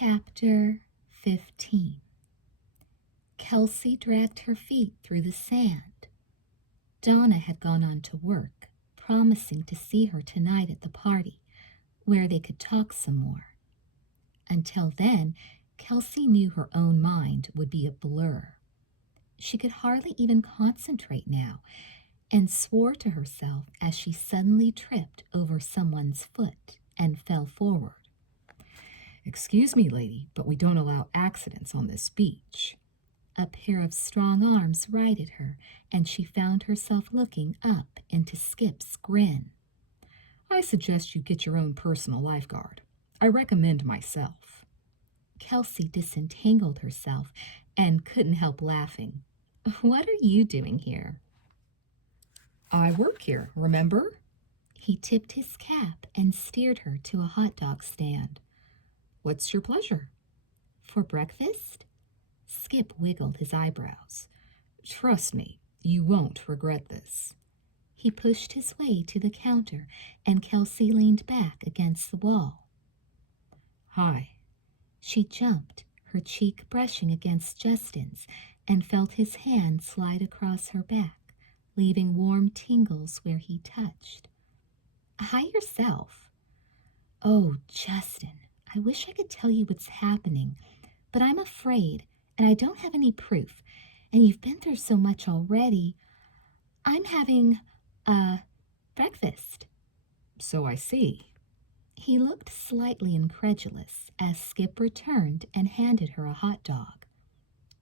Chapter 15. Kelsey dragged her feet through the sand. Donna had gone on to work, promising to see her tonight at the party, where they could talk some more. Until then, Kelsey knew her own mind would be a blur. She could hardly even concentrate now, and swore to herself as she suddenly tripped over someone's foot and fell forward. "Excuse me, lady, but we don't allow accidents on this beach." A pair of strong arms righted her, and she found herself looking up into Skip's grin. "I suggest you get your own personal lifeguard. I recommend myself." Kelsey disentangled herself and couldn't help laughing. "What are you doing here?" "I work here, remember?" He tipped his cap and steered her to a hot dog stand. "What's your pleasure?" "For breakfast?" Skip wiggled his eyebrows. "Trust me, you won't regret this." He pushed his way to the counter, and Kelsey leaned back against the wall. "Hi." She jumped, her cheek brushing against Justin's, and felt his hand slide across her back, leaving warm tingles where he touched. "Hi yourself." "Oh, Justin, I wish I could tell you what's happening, but I'm afraid, and I don't have any proof, and you've been through so much already. I'm having, breakfast." "So I see." He looked slightly incredulous as Skip returned and handed her a hot dog.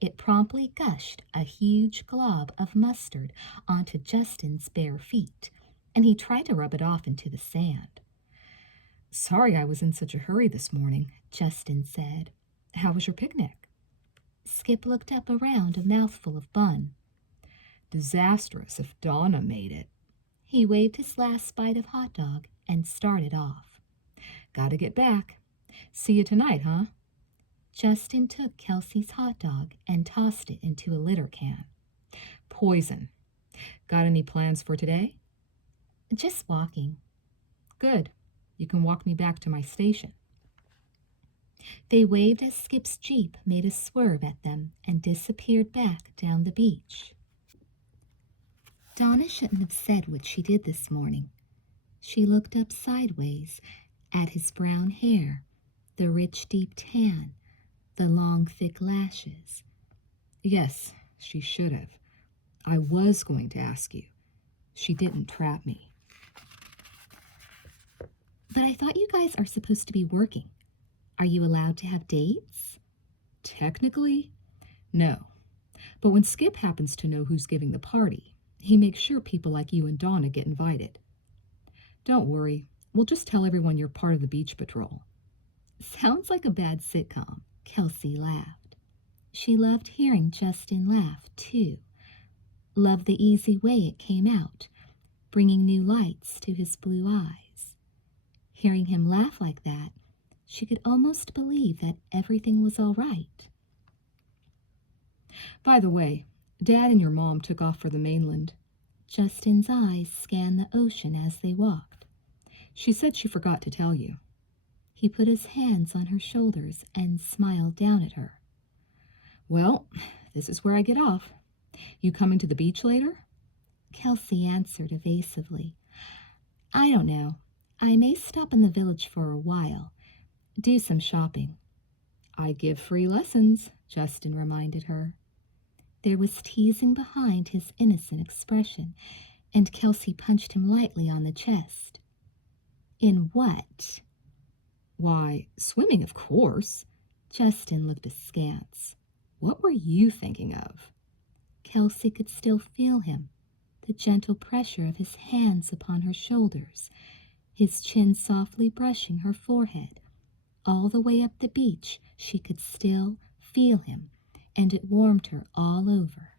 It promptly gushed a huge glob of mustard onto Justin's bare feet, and he tried to rub it off into the sand. "Sorry I was in such a hurry this morning," Justin said. "How was your picnic?" Skip looked up around a mouthful of bun. "Disastrous if Donna made it." He waved his last bite of hot dog and started off. "Gotta get back. See you tonight, huh?" Justin took Kelsey's hot dog and tossed it into a litter can. "Poison. Got any plans for today?" "Just walking." "Good. You can walk me back to my station." They waved as Skip's Jeep made a swerve at them and disappeared back down the beach. Donna shouldn't have said what she did this morning. She looked up sideways at his brown hair, the rich deep tan, the long thick lashes. Yes, she should have. I was going to ask you. She didn't trap me. "But I thought you guys are supposed to be working. Are you allowed to have dates?" Technically, no. But when Skip happens to know who's giving the party, he makes sure people like you and Donna get invited. Don't worry, we'll just tell everyone you're part of the beach patrol. "Sounds like a bad sitcom," Kelsey laughed. She loved hearing Justin laugh, too. Loved the easy way it came out, bringing new lights to his blue eyes. Hearing him laugh like that, she could almost believe that everything was all right. "By the way, Dad and your mom took off for the mainland." Justin's eyes scanned the ocean as they walked. "She said she forgot to tell you." He put his hands on her shoulders and smiled down at her. "Well, this is where I get off. You coming to the beach later?" Kelsey answered evasively. "I don't know. I may stop in the village for a while. Do some shopping." "I give free lessons," Justin reminded her. There was teasing behind his innocent expression, and Kelsey punched him lightly on the chest. "In what?" "Why, swimming, of course." Justin looked askance. "What were you thinking of?" Kelsey could still feel him, the gentle pressure of his hands upon her shoulders, his chin softly brushing her forehead. All the way up the beach she could still feel him, and it warmed her all over.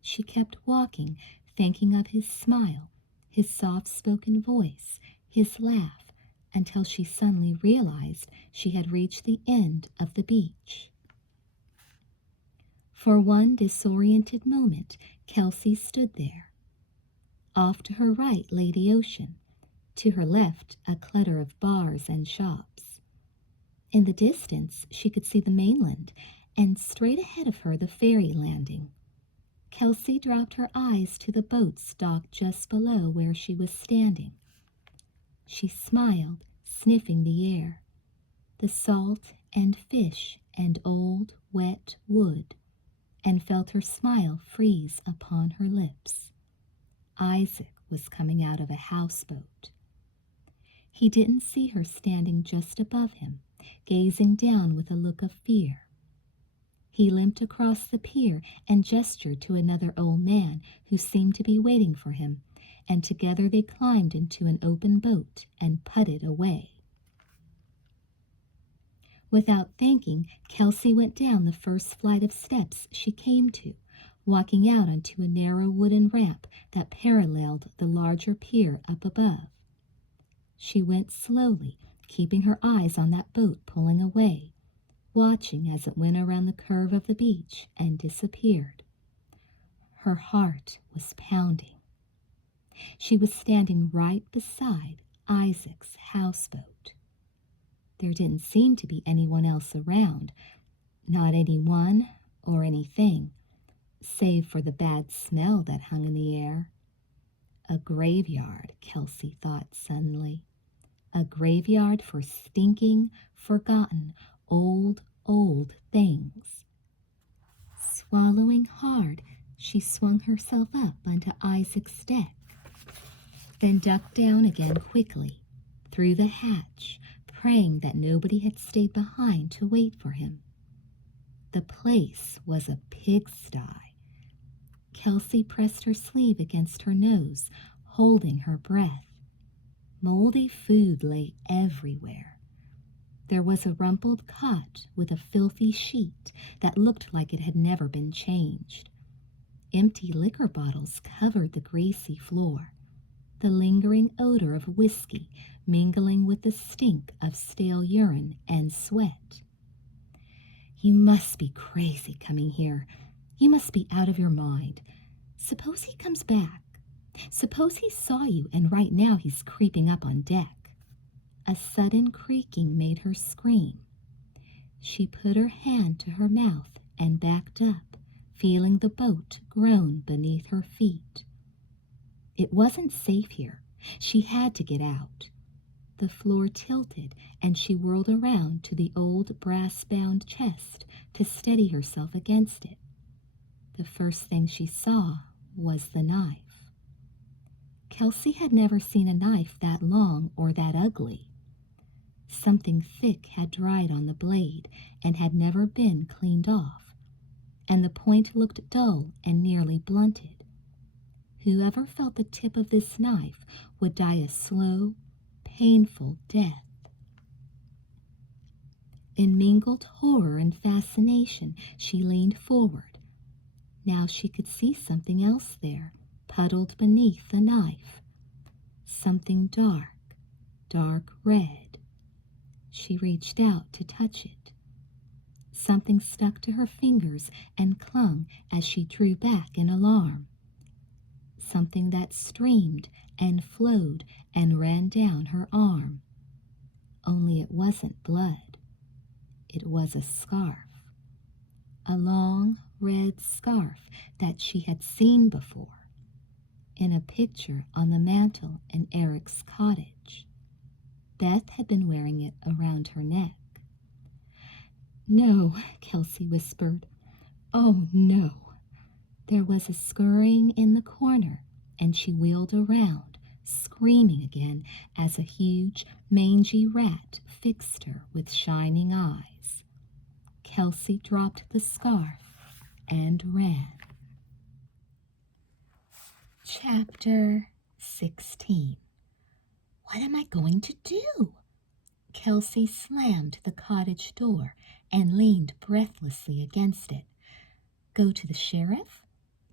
She kept walking, thinking of his smile, his soft-spoken voice, his laugh, until she suddenly realized she had reached the end of the beach. For one disoriented moment, Kelsey stood there. Off to her right lay the ocean, to her left a clutter of bars and shops. In the distance, she could see the mainland, and straight ahead of her the ferry landing. Kelsey dropped her eyes to the boats docked just below where she was standing. She smiled, sniffing the air, the salt and fish and old, wet wood, and felt her smile freeze upon her lips. Isaac was coming out of a houseboat. He didn't see her standing just above him, gazing down with a look of fear. He limped across the pier and gestured to another old man who seemed to be waiting for him, and together they climbed into an open boat and putted away. Without thinking, Kelsey went down the first flight of steps she came to, walking out onto a narrow wooden ramp that paralleled the larger pier up above. She went slowly, keeping her eyes on that boat pulling away, watching as it went around the curve of the beach and disappeared. Her heart was pounding. She was standing right beside Isaac's houseboat. There didn't seem to be anyone else around, not anyone or anything, save for the bad smell that hung in the air. A graveyard, Kelsey thought suddenly. A graveyard for stinking, forgotten, old things. Swallowing hard, she swung herself up onto Isaac's deck, then ducked down again quickly, through the hatch, praying that nobody had stayed behind to wait for him. The place was a pigsty. Kelsey pressed her sleeve against her nose, holding her breath. Moldy food lay everywhere. There was a rumpled cot with a filthy sheet that looked like it had never been changed. Empty liquor bottles covered the greasy floor, the lingering odor of whiskey mingling with the stink of stale urine and sweat. You must be crazy coming here. You must be out of your mind. Suppose he comes back. Suppose he saw you and right now he's creeping up on deck. A sudden creaking made her scream. She put her hand to her mouth and backed up, feeling the boat groan beneath her feet. It wasn't safe here. She had to get out. The floor tilted, and she whirled around to the old brass-bound chest to steady herself against it. The first thing she saw was the knife. Kelsey had never seen a knife that long or that ugly. Something thick had dried on the blade and had never been cleaned off, and the point looked dull and nearly blunted. Whoever felt the tip of this knife would die a slow, painful death. In mingled horror and fascination, she leaned forward. Now she could see something else there, puddled beneath the knife. Something dark red. She reached out to touch it. Something stuck to her fingers and clung as she drew back in alarm. Something that streamed and flowed and ran down her arm. Only it wasn't blood. It was a scarf. A long red scarf that she had seen before, in a picture on the mantel in Eric's cottage. Beth had been wearing it around her neck. "No," Kelsey whispered. "Oh, no." There was a scurrying in the corner, and she wheeled around, screaming again as a huge, mangy rat fixed her with shining eyes. Kelsey dropped the scarf and ran. Chapter 16. What am I going to do? Kelsey slammed the cottage door and leaned breathlessly against it. Go to the sheriff?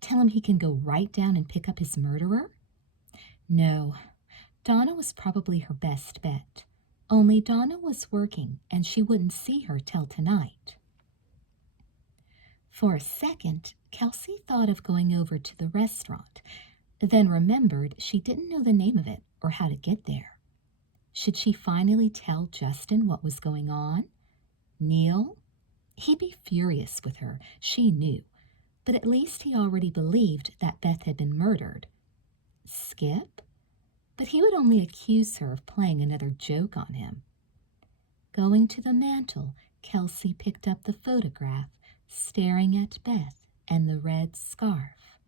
Tell him he can go right down and pick up his murderer? No, Donna was probably her best bet. Only Donna was working, and she wouldn't see her till tonight. For a second, Kelsey thought of going over to the restaurant, then remembered she didn't know the name of it or how to get there. Should she finally tell Justin what was going on? Neil? He'd be furious with her, she knew, but at least he already believed that Beth had been murdered. Skip? But he would only accuse her of playing another joke on him. Going to the mantel, Kelsey picked up the photograph, staring at Beth and the red scarf.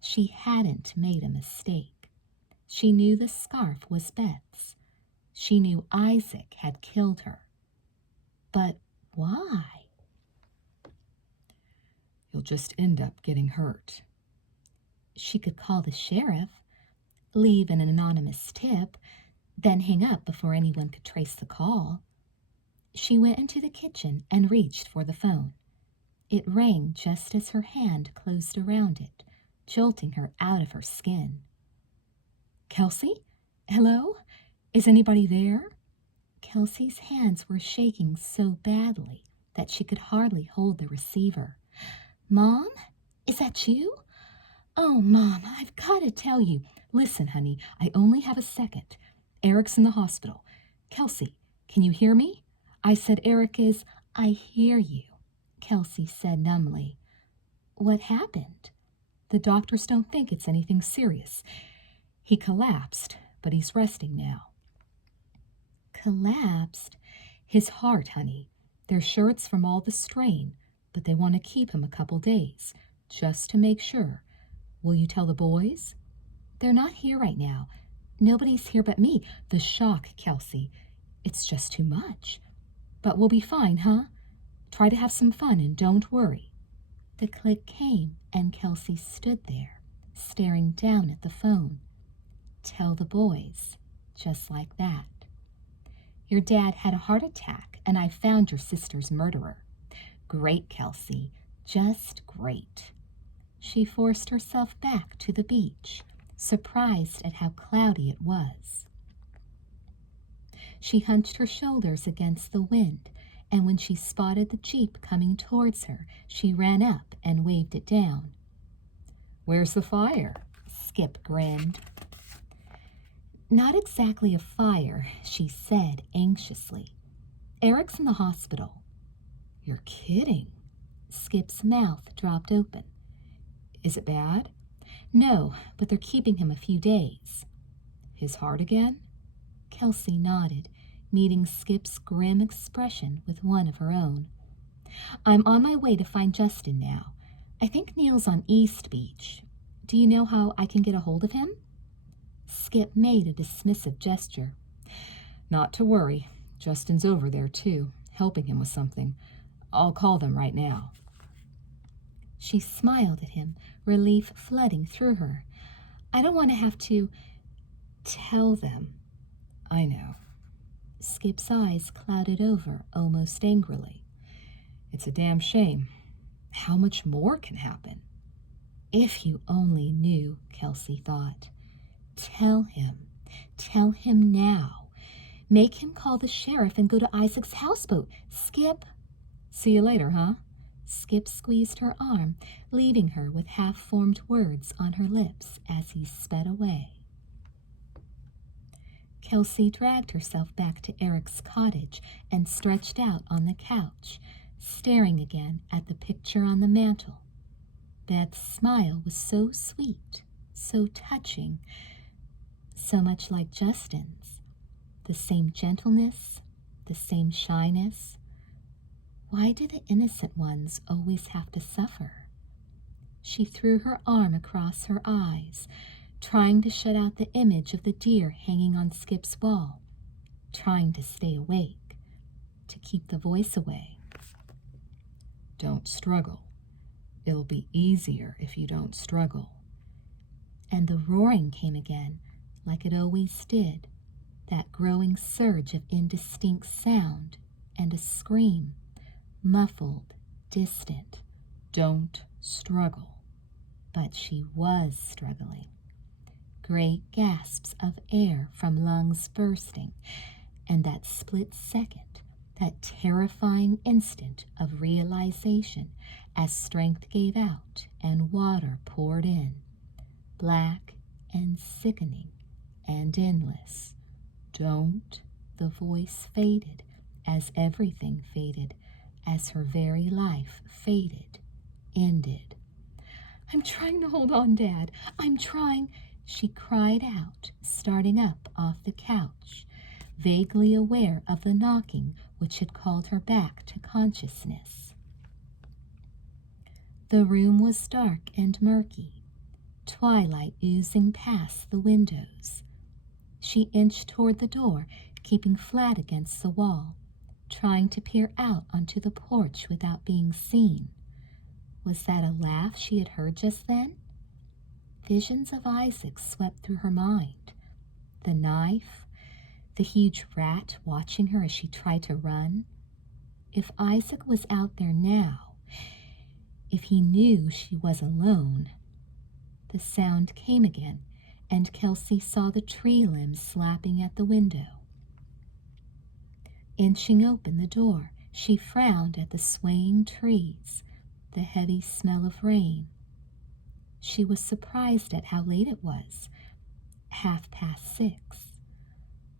She hadn't made a mistake. She knew the scarf was Beth's. She knew Isaac had killed her. But why? You'll just end up getting hurt. She could call the sheriff, leave an anonymous tip, then hang up before anyone could trace the call. She went into the kitchen and reached for the phone. It rang just as her hand closed around it, jolting her out of her skin. Kelsey? Hello? Is anybody there? Kelsey's hands were shaking so badly that she could hardly hold the receiver. Mom? Is that you? Oh, Mom, I've got to tell you. Listen, honey, I only have a second. Eric's in the hospital. Kelsey, can you hear me? I said Eric is... I hear you, Kelsey said numbly. What happened? The doctors don't think it's anything serious. He collapsed, but he's resting now. Collapsed? His heart, honey. They're sure it's from all the strain, but they want to keep him a couple days, just to make sure. Will you tell the boys? They're not here right now. Nobody's here but me. The shock, Kelsey. It's just too much. But we'll be fine, huh? Try to have some fun and don't worry. The click came and Kelsey stood there, staring down at the phone. Tell the boys, just like that. Your dad had a heart attack and I found your sister's murderer. Great, Kelsey, just great. She forced herself back to the beach, surprised at how cloudy it was. She hunched her shoulders against the wind, and when she spotted the jeep coming towards her, she ran up and waved it down. Where's the fire? Skip grinned. Not exactly a fire, she said anxiously. Eric's in the hospital. You're kidding. Skip's mouth dropped open. Is it bad? No, but they're keeping him a few days. His heart again? Kelsey nodded, meeting Skip's grim expression with one of her own. I'm on my way to find Justin now. I think Neil's on East Beach. Do you know how I can get a hold of him? Skip made a dismissive gesture. Not to worry. Justin's over there, too, helping him with something. I'll call them right now. She smiled at him, relief flooding through her. I don't want to have to tell them. I know. Skip's eyes clouded over almost angrily. It's a damn shame. How much more can happen? If you only knew, Kelsey thought. Tell him. Tell him now. Make him call the sheriff and go to Isaac's houseboat. Skip. See you later, huh? Skip squeezed her arm, leaving her with half-formed words on her lips as he sped away. Kelsey dragged herself back to Eric's cottage and stretched out on the couch, staring again at the picture on the mantel. Beth's smile was so sweet, so touching, so much like Justin's. The same gentleness, the same shyness. Why do the innocent ones always have to suffer? She threw her arm across her eyes, trying to shut out the image of the deer hanging on Skip's wall, trying to stay awake, to keep the voice away. Don't struggle. It'll be easier if you don't struggle. And the roaring came again, like it always did, that growing surge of indistinct sound and a scream, muffled, distant. Don't struggle. But she was struggling. Great gasps of air from lungs bursting, and that split second, that terrifying instant of realization as strength gave out and water poured in, black and sickening and endless. Don't, the voice faded as everything faded, as her very life faded, ended. "I'm trying to hold on, Dad. I'm trying," she cried out, starting up off the couch, vaguely aware of the knocking which had called her back to consciousness. The room was dark and murky, twilight oozing past the windows. She inched toward the door, keeping flat against the wall, trying to peer out onto the porch without being seen. Was that a laugh she had heard just then? Visions of Isaac swept through her mind. The knife, the huge rat watching her as she tried to run. If Isaac was out there now, if he knew she was alone. The sound came again, and Kelsey saw the tree limbs slapping at the window. Inching open the door, she frowned at the swaying trees, the heavy smell of rain. She was surprised at how late it was, 6:30.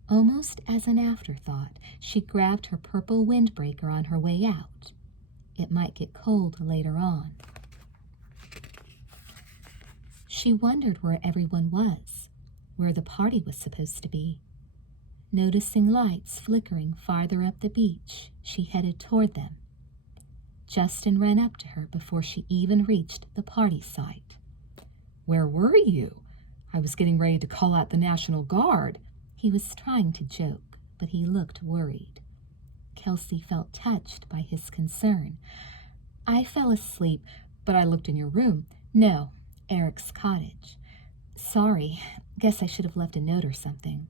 Almost as an afterthought, she grabbed her purple windbreaker on her way out. It might get cold later on. She wondered where everyone was, where the party was supposed to be. Noticing lights flickering farther up the beach, she headed toward them. Justin ran up to her before she even reached the party site. "Where were you? I was getting ready to call out the National Guard." He was trying to joke, but he looked worried. Kelsey felt touched by his concern. "I fell asleep, "But I looked in your room." "No, Eric's cottage. Sorry, guess I should have left a note or something."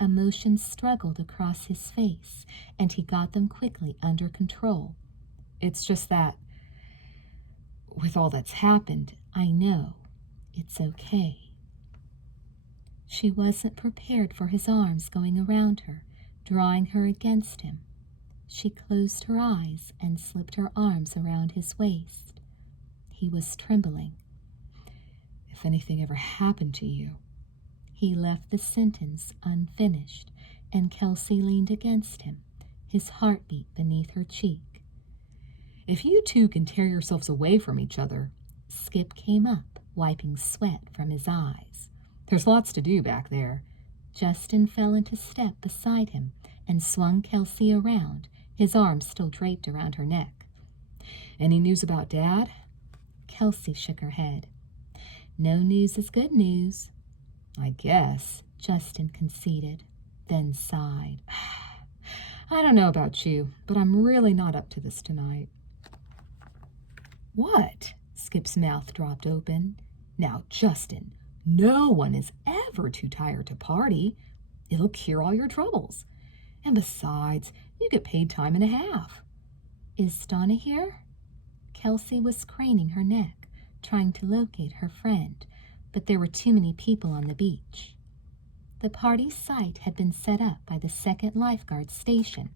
Emotions struggled across his face, and he got them quickly under control. "It's just that, with all that's happened." "I know. It's okay." She wasn't prepared for his arms going around her, drawing her against him. She closed her eyes and slipped her arms around his waist. He was trembling. "If anything ever happened to you." He left the sentence unfinished, and Kelsey leaned against him, his heartbeat beneath her cheek. "If you two can tear yourselves away from each other." Skip came up, wiping sweat from his eyes. "There's lots to do back there." Justin fell into step beside him and swung Kelsey around, his arms still draped around her neck. "Any news about Dad?" Kelsey shook her head. "No news is good news." "I guess," Justin conceded, then sighed. "I don't know about you, but I'm really not up to this tonight." "What?" Skip's mouth dropped open. "Now, Justin, no one is ever too tired to party. It'll cure all your troubles. And besides, you get paid time and a half." "Is Donna here?" Kelsey was craning her neck, trying to locate her friend, but there were too many people on the beach. The party site had been set up by the second lifeguard station,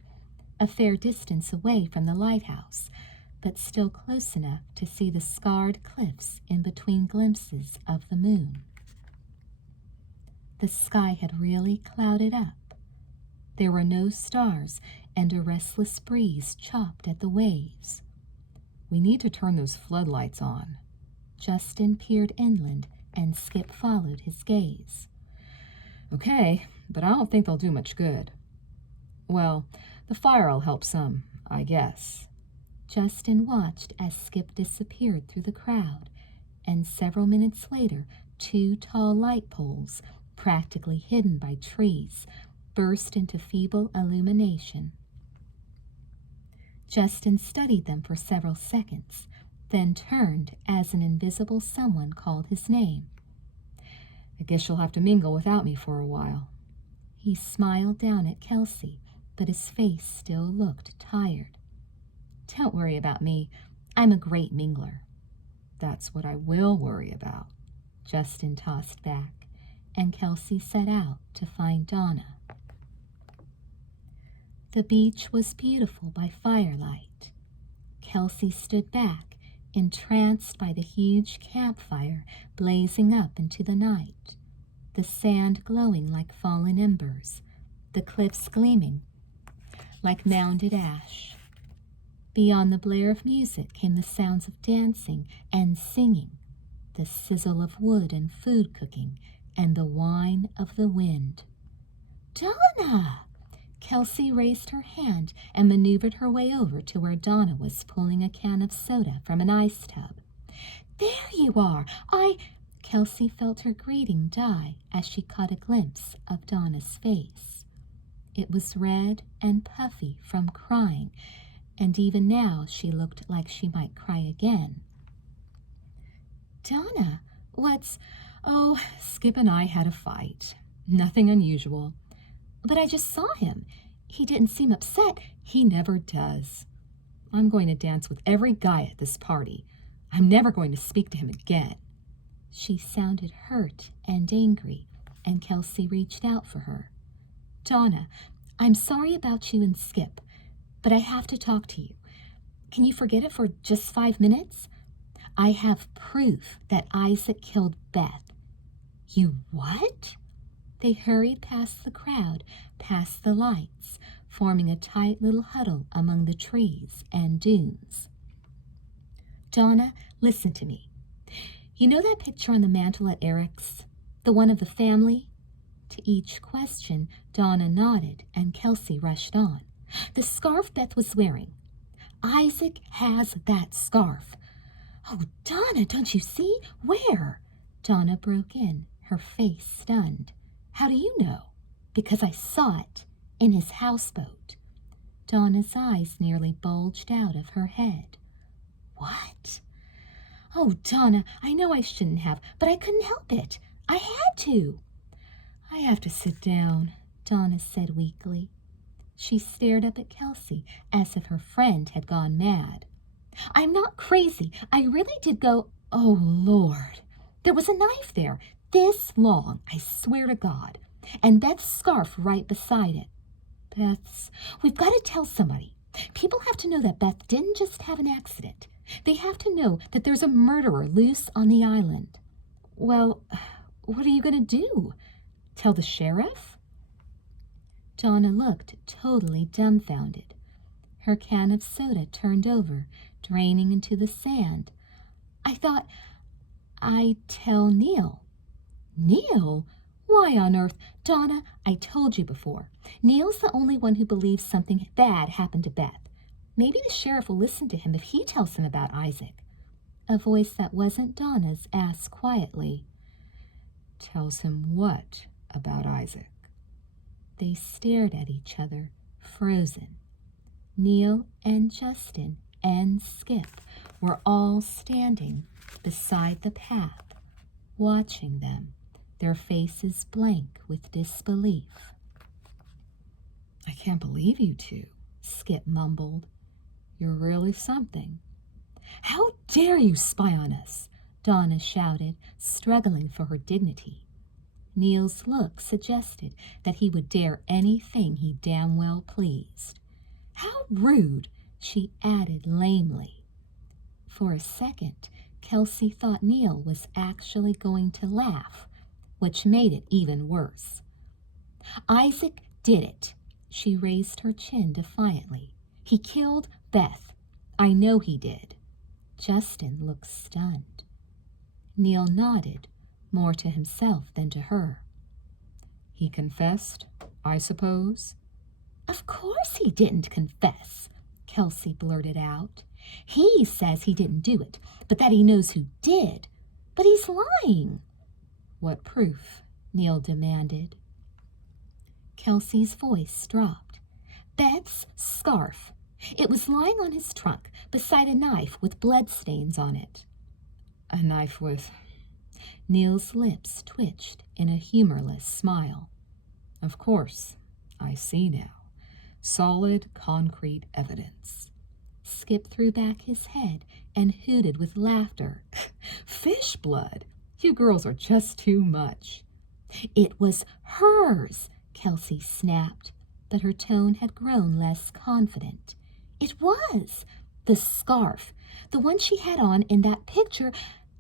a fair distance away from the lighthouse, but still close enough to see the scarred cliffs in between glimpses of the moon. The sky had really clouded up. There were no stars, and a restless breeze chopped at the waves. "We need to turn those floodlights on." Justin peered inland, and Skip followed his gaze. "Okay, but I don't think they'll do much good." "Well, the fire'll help some, I guess." Justin watched as Skip disappeared through the crowd, and several minutes later, 2 tall light poles, practically hidden by trees, burst into feeble illumination. Justin studied them for several seconds, then turned as an invisible someone called his name. "I guess you'll have to mingle without me for a while." He smiled down at Kelsey, but his face still looked tired. "Don't worry about me. I'm a great mingler." "That's what I will worry about." Justin tossed back, and Kelsey set out to find Donna. The beach was beautiful by firelight. Kelsey stood back, entranced by the huge campfire blazing up into the night, the sand glowing like fallen embers, the cliffs gleaming like mounded ash. Beyond the blare of music came the sounds of dancing and singing, the sizzle of wood and food cooking, and the whine of the wind. "Donna!" Kelsey raised her hand and maneuvered her way over to where Donna was pulling a can of soda from an ice tub. "There you are! Kelsey felt her greeting die as she caught a glimpse of Donna's face. It was red and puffy from crying, and even now she looked like she might cry again. "Donna, what's—" "Oh, Skip and I had a fight. Nothing unusual. But I just saw him. He didn't seem upset." He never does. I'm going to dance with every guy at this party. I'm never going to speak to him again." She sounded hurt and angry, and Kelsey reached out for her. "Donna, I'm sorry about you and Skip, but I have to talk to you. Can you forget it for just 5 minutes? I have proof that Isaac killed Beth." "You what?" They hurried past the crowd, past the lights, forming a tight little huddle among the trees and dunes. "Donna, listen to me. You know that picture on the mantel at Eric's? The one of the family?" To each question, Donna nodded, and Kelsey rushed on. "The scarf Beth was wearing. Isaac has that scarf." "Oh, Donna, don't you see? Where?" Donna broke in, her face stunned. "How do you know?" "Because I saw it in his houseboat." Donna's eyes nearly bulged out of her head. "What?" "Oh, Donna, I know I shouldn't have, but I couldn't help it. I had to." "I have to sit down," Donna said weakly. She stared up at Kelsey as if her friend had gone mad. "I'm not crazy. I really did go—" "Oh, Lord." "There was a knife there, this long, I swear to God, and Beth's scarf right beside it." "Beth's—" "We've got to tell somebody. People have to know that Beth didn't just have an accident. They have to know that there's a murderer loose on the island." "Well, what are you going to do? Tell the sheriff?" Donna looked totally dumbfounded. Her can of soda turned over, draining into the sand. "I thought I'd tell Neil." "Neil? Why on earth—" "Donna, I told you before. Neil's the only one who believes something bad happened to Beth. Maybe the sheriff will listen to him if he tells him about Isaac." A voice that wasn't Donna's asked quietly. "Tells him what about Isaac?" They stared at each other, frozen. Neil and Justin and Skip were all standing beside the path, watching them, their faces blank with disbelief. "I can't believe you two," Skip mumbled. "You're really something." "How dare you spy on us?" Donna shouted, struggling for her dignity. Neil's look suggested that he would dare anything he damn well pleased. "How rude," she added lamely. For a second, Kelsey thought Neil was actually going to laugh, which made it even worse. "Isaac did it." She raised her chin defiantly. "He killed Beth. I know he did." Justin looked stunned. Neil nodded, more to himself than to her. "He confessed, I suppose?" "Of course he didn't confess," Kelsey blurted out. "He says he didn't do it, but that he knows who did. But he's lying." "What proof?" Neil demanded. Kelsey's voice dropped. "Beth's scarf. It was lying on his trunk beside a knife with bloodstains on it." "A knife with—" Neil's lips twitched in a humorless smile. "Of course. I see now. Solid, concrete evidence." Skip threw back his head and hooted with laughter. "Fish blood! You girls are just too much." "It was hers," Kelsey snapped, but her tone had grown less confident. "It was. The scarf. The one she had on in that picture."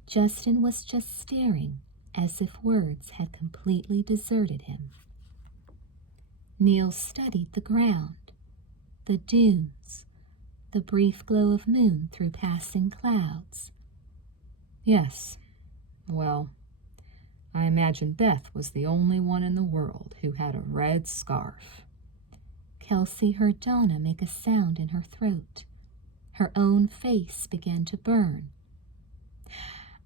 Justin was just staring, as if words had completely deserted him. Neil studied the ground. the dunes, the brief glow of moon through passing clouds. Yes, well, I imagine Beth was the only one in the world who had a red scarf. Kelsey heard Donna make a sound in her throat. Her own face began to burn.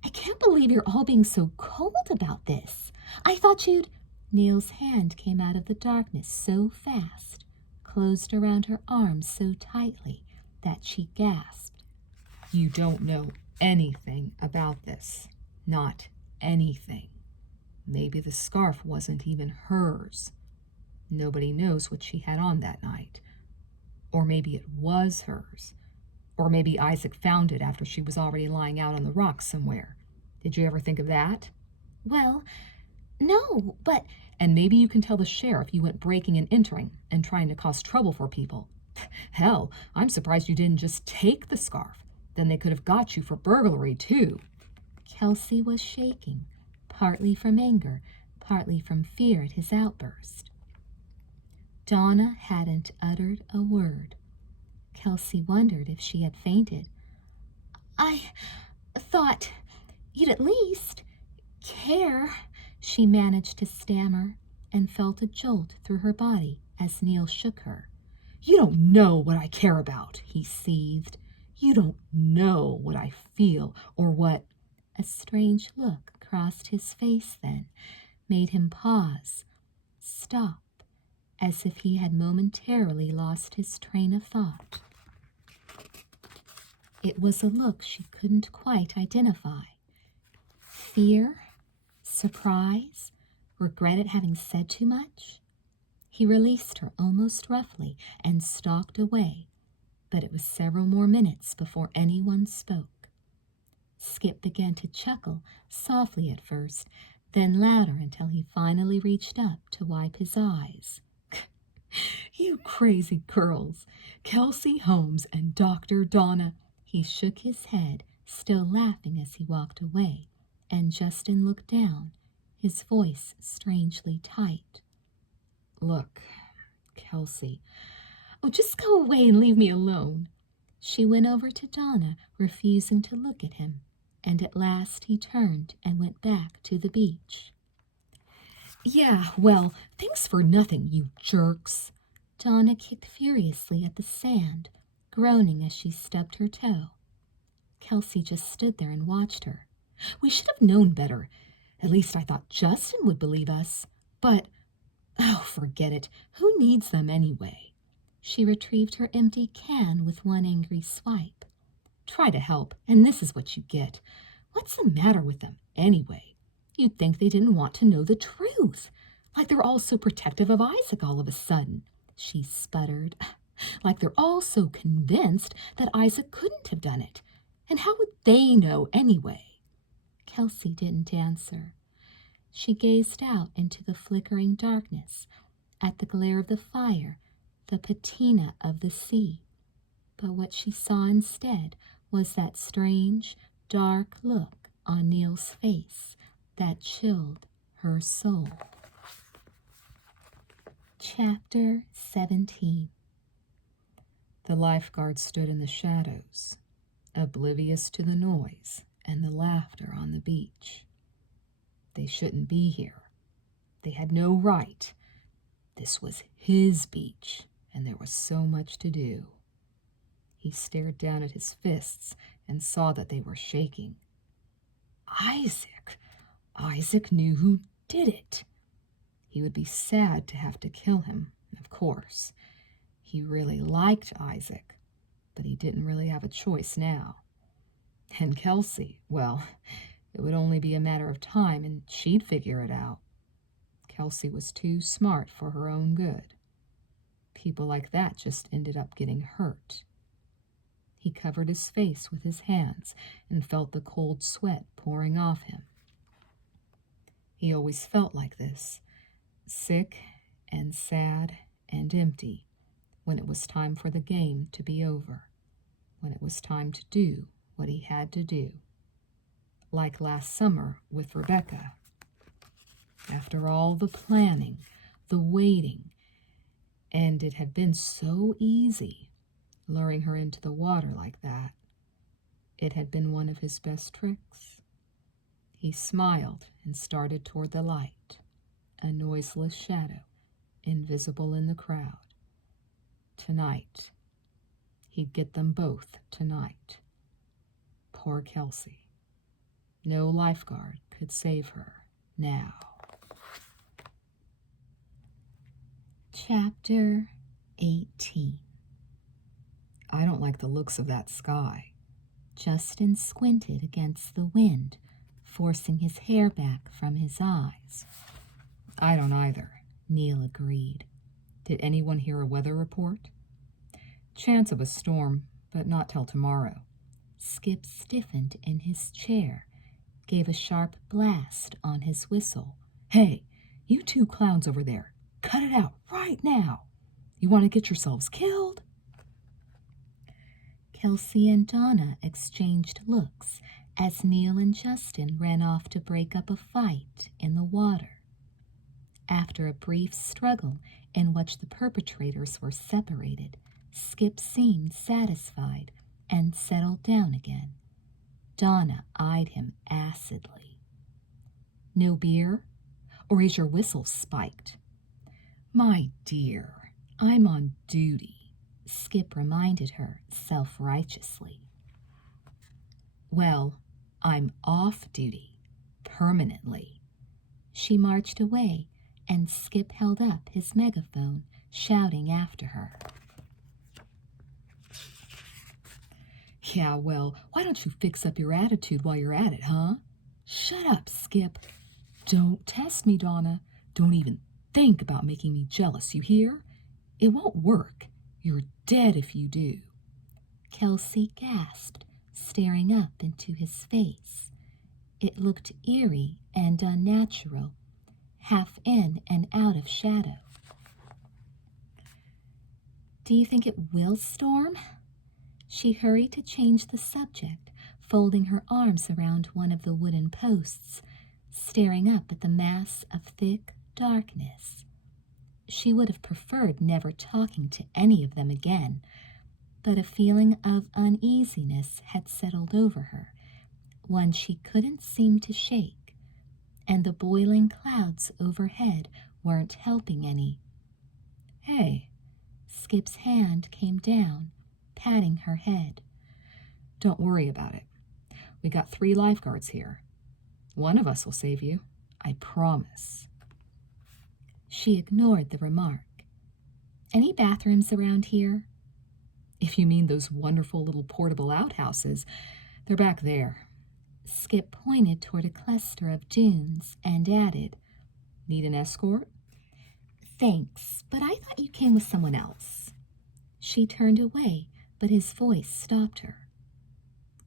I can't believe you're all being so cold about this. I thought you'd... Neil's hand came out of the darkness so fast, closed around her arms so tightly, that she gasped. You don't know anything about this. Not anything. Maybe the scarf wasn't even hers. Nobody knows what she had on that night. Or maybe it was hers. Or maybe Isaac found it after she was already lying out on the rocks somewhere. Did you ever think of that? Well, no, but... And maybe you can tell the sheriff you went breaking and entering and trying to cause trouble for people. Hell, I'm surprised you didn't just take the scarf. Then they could have got you for burglary, too. Kelsey was shaking, partly from anger, partly from fear at his outburst. Donna hadn't uttered a word. Kelsey wondered if she had fainted. I thought you'd at least care, she managed to stammer, and felt a jolt through her body as Neil shook her. You don't know what I care about, he seethed. You don't know what I feel or what... A strange look crossed his face then, made him pause, stop, as if he had momentarily lost his train of thought. It was a look she couldn't quite identify. Fear? Surprise? Regret at having said too much? He released her almost roughly and stalked away, but it was several more minutes before anyone spoke. Skip began to chuckle, softly at first, then louder until he finally reached up to wipe his eyes. You crazy girls! Kelsey Holmes and Dr. Donna. He shook his head, still laughing as he walked away, and Justin looked down, his voice strangely tight. Look, Kelsey. Oh, just go away and leave me alone. She went over to Donna, refusing to look at him, and at last he turned and went back to the beach. Yeah, well, thanks for nothing, you jerks. Donna kicked furiously at the sand, groaning as she stubbed her toe. Kelsey just stood there and watched her. We should have known better. At least I thought Justin would believe us. But, oh, forget it. Who needs them anyway? She retrieved her empty can with one angry swipe. Try to help, and this is what you get. What's the matter with them, anyway? You'd think they didn't want to know the truth. Like they're all so protective of Isaac all of a sudden. She sputtered. Like they're all so convinced that Isaac couldn't have done it. And how would they know anyway? Kelsey didn't answer. She gazed out into the flickering darkness, at the glare of the fire, the patina of the sea. But what she saw instead was that strange, dark look on Neil's face that chilled her soul. Chapter 17. The lifeguard stood in the shadows, oblivious to the noise and the laughter on the beach. They shouldn't be here. They had no right. This was his beach, and there was so much to do. He stared down at his fists and saw that they were shaking. Isaac! Isaac knew who did it. He would be sad to have to kill him, of course. He really liked Isaac, but he didn't really have a choice now. And Kelsey, well, it would only be a matter of time and she'd figure it out. Kelsey was too smart for her own good. People like that just ended up getting hurt. He covered his face with his hands and felt the cold sweat pouring off him. He always felt like this, sick and sad and empty, when it was time for the game to be over, when it was time to do what he had to do. Like last summer with Rebecca. After all the planning, the waiting, And it had been so easy, luring her into the water like that. It had been one of his best tricks. He smiled and started toward the light, a noiseless shadow, invisible in the crowd. Tonight. He'd get them both tonight. Poor Kelsey. No lifeguard could save her now. Chapter 18. I don't like the looks of that sky. Justin squinted against the wind, forcing his hair back from his eyes. I don't either, Neil agreed. Did anyone hear a weather report? Chance of a storm, but not till tomorrow. Skip stiffened in his chair, gave a sharp blast on his whistle. Hey, you two clowns over there, cut it out right now. You want to get yourselves killed? Kelsey and Donna exchanged looks as Neil and Justin ran off to break up a fight in the water. After a brief struggle in which the perpetrators were separated, Skip seemed satisfied and settled down again. Donna eyed him acidly. No beer? Or is your whistle spiked? My dear, I'm on duty, Skip reminded her self-righteously. Well, I'm off duty, permanently. She marched away, and Skip held up his megaphone, shouting after her. Yeah, well, why don't you fix up your attitude while you're at it, huh? Shut up, Skip. Don't test me, Donna. Don't even think about making me jealous, you hear? It won't work. You're dead if you do. Kelsey gasped, staring up into his face. It looked eerie and unnatural, half in and out of shadow. Do you think it will storm? She hurried to change the subject, folding her arms around one of the wooden posts, staring up at the mass of thick darkness. She would have preferred never talking to any of them again, but a feeling of uneasiness had settled over her, one she couldn't seem to shake, and the boiling clouds overhead weren't helping any. Hey, Skip's hand came down, patting her head. Don't worry about it. We got 3 lifeguards here. One of us will save you, I promise. She ignored the remark. Any bathrooms around here? If you mean those wonderful little portable outhouses, they're back there. Skip pointed toward a cluster of dunes and added, Need an escort? Thanks, but I thought you came with someone else. She turned away, but his voice stopped her.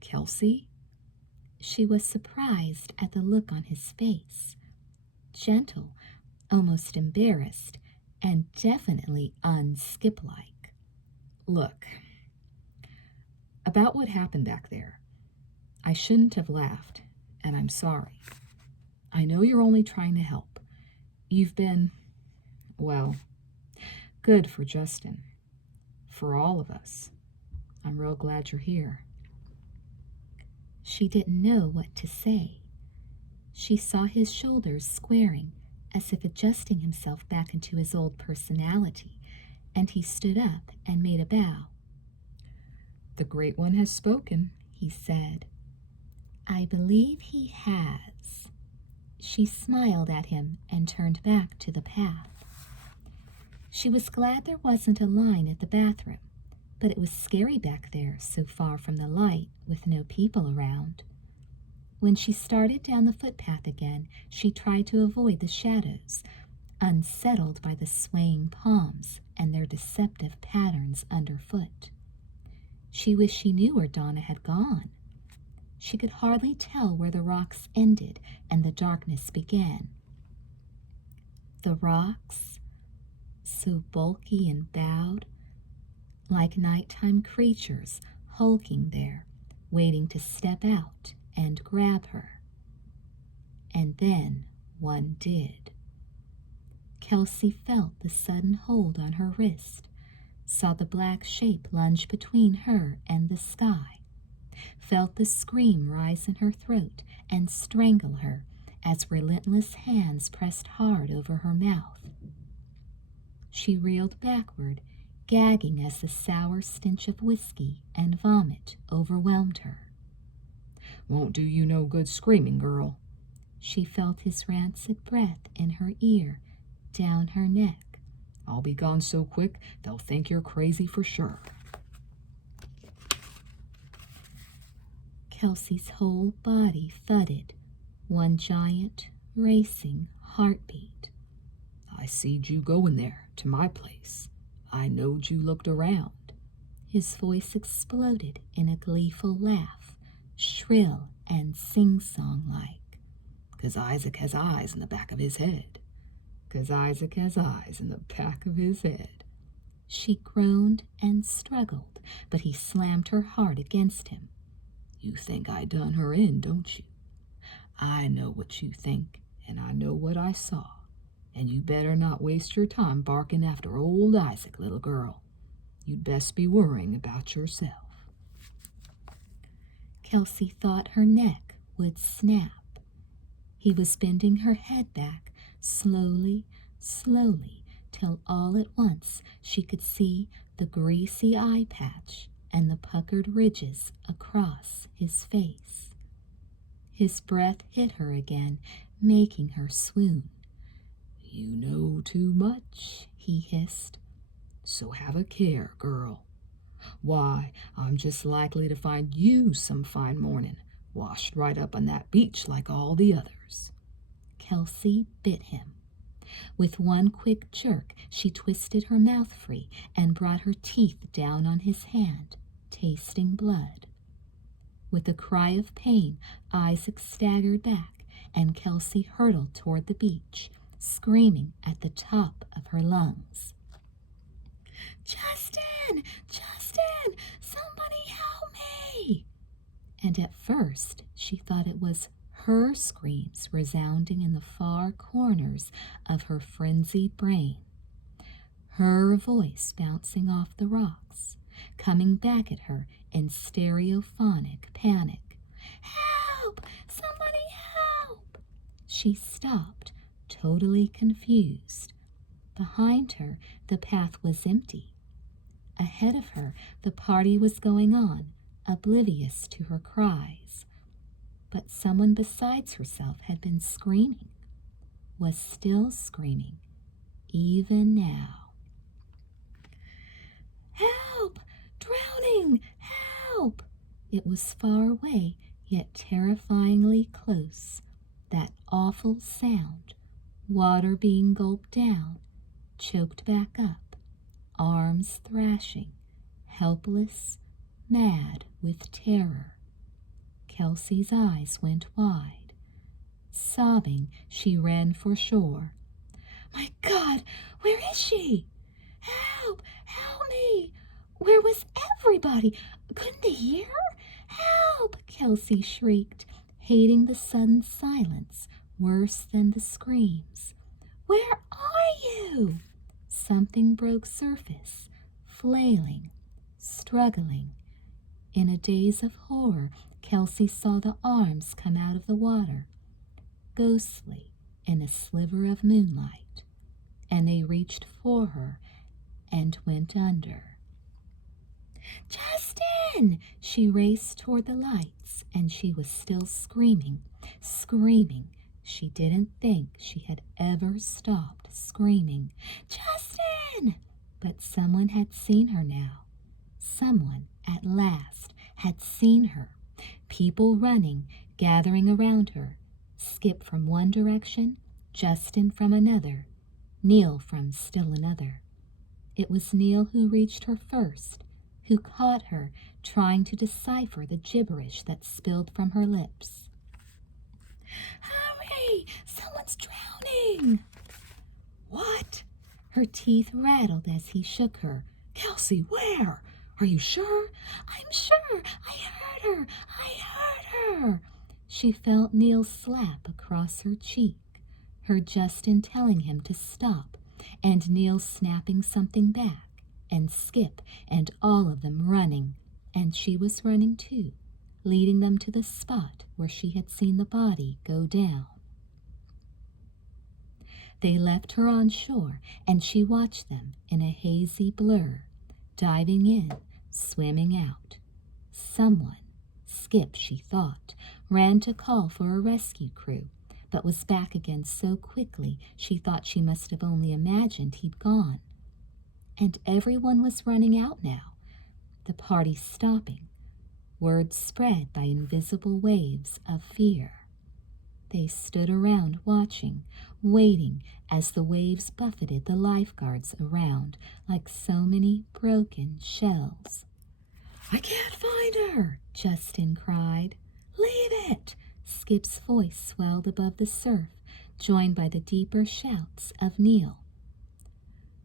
Kelsey? She was surprised at the look on his face. Gentle, almost embarrassed, and definitely un-Skip-like. Look, about what happened back there. I shouldn't have laughed, and I'm sorry. I know you're only trying to help. You've been, well, good for Justin. For all of us. I'm real glad you're here. She didn't know what to say. She saw his shoulders squaring, as if adjusting himself back into his old personality, and he stood up and made a bow. The Great One has spoken, he said. I believe he has. She smiled at him and turned back to the path. She was glad there wasn't a line at the bathroom, but it was scary back there so far from the light with no people around. When she started down the footpath again, she tried to avoid the shadows, unsettled by the swaying palms and their deceptive patterns underfoot. She wished she knew where Donna had gone. She could hardly tell where the rocks ended and the darkness began. The rocks, so bulky and bowed, like nighttime creatures hulking there, waiting to step out and grab her. And then one did. Kelsey felt the sudden hold on her wrist, saw the black shape lunge between her and the sky, felt the scream rise in her throat and strangle her as relentless hands pressed hard over her mouth. She reeled backward, gagging as the sour stench of whiskey and vomit overwhelmed her. Won't do you no good screaming, girl. She felt his rancid breath in her ear, down her neck. I'll be gone so quick they'll think you're crazy for sure. Kelsey's whole body thudded, one giant, racing heartbeat. I seed you going there, to my place. I knowed you looked around. His voice exploded in a gleeful laugh, shrill and sing-song-like. 'Cause Isaac has eyes in the back of his head. 'Cause Isaac has eyes in the back of his head. She groaned and struggled, but he slammed her hard against him. You think I done her in, don't you? I know what you think, and I know what I saw. And you better not waste your time barking after old Isaac, little girl. You'd best be worrying about yourself. Kelsey thought her neck would snap. He was bending her head back, slowly, slowly, till all at once she could see the greasy eye patch and the puckered ridges across his face. His breath hit her again, making her swoon. You know too much, he hissed. So have a care, girl. Why, I'm just likely to find you some fine morning, washed right up on that beach like all the others. Kelsey bit him. With one quick jerk, she twisted her mouth free and brought her teeth down on his hand, tasting blood. With a cry of pain, Isaac staggered back, and Kelsey hurtled toward the beach, screaming at the top of her lungs. "Justin! Justin! Somebody help me!" And at first she thought it was her screams resounding in the far corners of her frenzied brain. Her voice bouncing off the rocks, coming back at her in stereophonic panic. "Help! Somebody help!" She stopped, totally confused. Behind her, the path was empty. Ahead of her, the party was going on, oblivious to her cries. But someone besides herself had been screaming, was still screaming, even now. "Help! Drowning! Help!" It was far away, yet terrifyingly close. That awful sound, water being gulped down, choked back up, arms thrashing, helpless, mad with terror. Kelsey's eyes went wide. Sobbing, she ran for shore. "My God, where is she? Help! Help me! Where was everybody? Couldn't they hear? Help!" Kelsey shrieked, hating the sudden silence worse than the screams. "Where are you?" Something broke surface, flailing, struggling. In a daze of horror, Kelsey saw the arms come out of the water, ghostly in a sliver of moonlight, and they reached for her and went under. "Justin!" She raced toward the lights, and she was still screaming, screaming. She didn't think she had ever stopped screaming. "Justin!" But someone had seen her now. Someone, at last, had seen her. People running, gathering around her. Skip from one direction, Justin from another, Neil from still another. It was Neil who reached her first, who caught her trying to decipher the gibberish that spilled from her lips. "Hurry! Someone's drowning!" "What?" Her teeth rattled as he shook her. "Kelsey, where? Are you sure?" "I'm sure! I heard her! I heard her!" She felt Neil's slap across her cheek, heard Justin telling him to stop, and Neil snapping something back, and Skip and all of them running, and she was running too, leading them to the spot where she had seen the body go down. They left her on shore, and she watched them in a hazy blur, diving in, swimming out. Someone, Skip, she thought, ran to call for a rescue crew, but was back again so quickly she thought she must have only imagined he'd gone. And everyone was running out now, the party stopping, word spread by invisible waves of fear. They stood around watching, waiting as the waves buffeted the lifeguards around like so many broken shells. "I can't find her," Justin cried. "Leave it!" Skip's voice swelled above the surf, joined by the deeper shouts of Neil.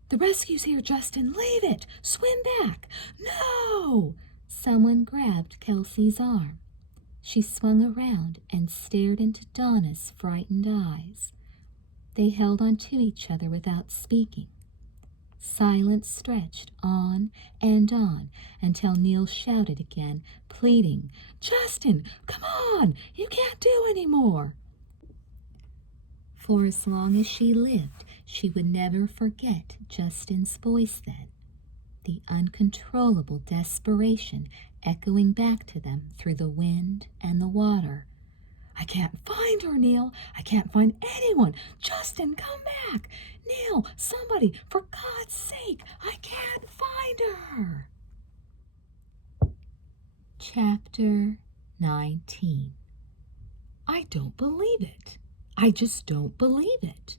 "The rescue's here, Justin! Leave it! Swim back! No!" Someone grabbed Kelsey's arm. She swung around and stared into Donna's frightened eyes. They held on to each other without speaking. Silence stretched on and on until Neil shouted again, pleading, "Justin, come on! You can't do any more!" For as long as she lived, she would never forget Justin's voice then, the uncontrollable desperation echoing back to them through the wind and the water. "I can't find her, Neil. I can't find anyone. Justin, come back. Neil, somebody, for God's sake, I can't find her." Chapter 19. "I don't believe it. I just don't believe it."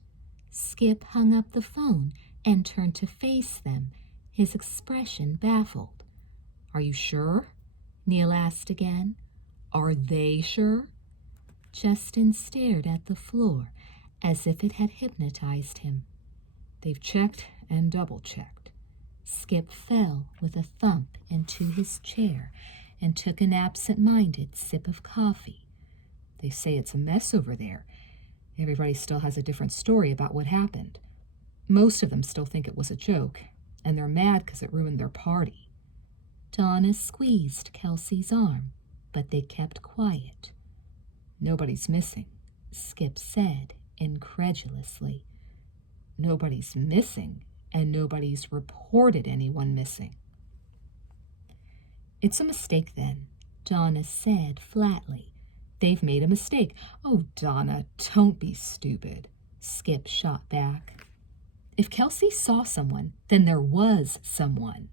Skip hung up the phone and turned to face them, his expression baffled. "Are you sure?" Neil asked again. "Are they sure?" Justin stared at the floor as if it had hypnotized him. "They've checked and double-checked." Skip fell with a thump into his chair and took an absent-minded sip of coffee. "They say it's a mess over there. Everybody still has a different story about what happened. Most of them still think it was a joke, and they're mad because it ruined their party." Donna squeezed Kelsey's arm, but they kept quiet. "Nobody's missing," Skip said incredulously. "Nobody's missing, and nobody's reported anyone missing." "It's a mistake then," Donna said flatly. "They've made a mistake." "Oh, Donna, don't be stupid," Skip shot back. "If Kelsey saw someone, then there was someone."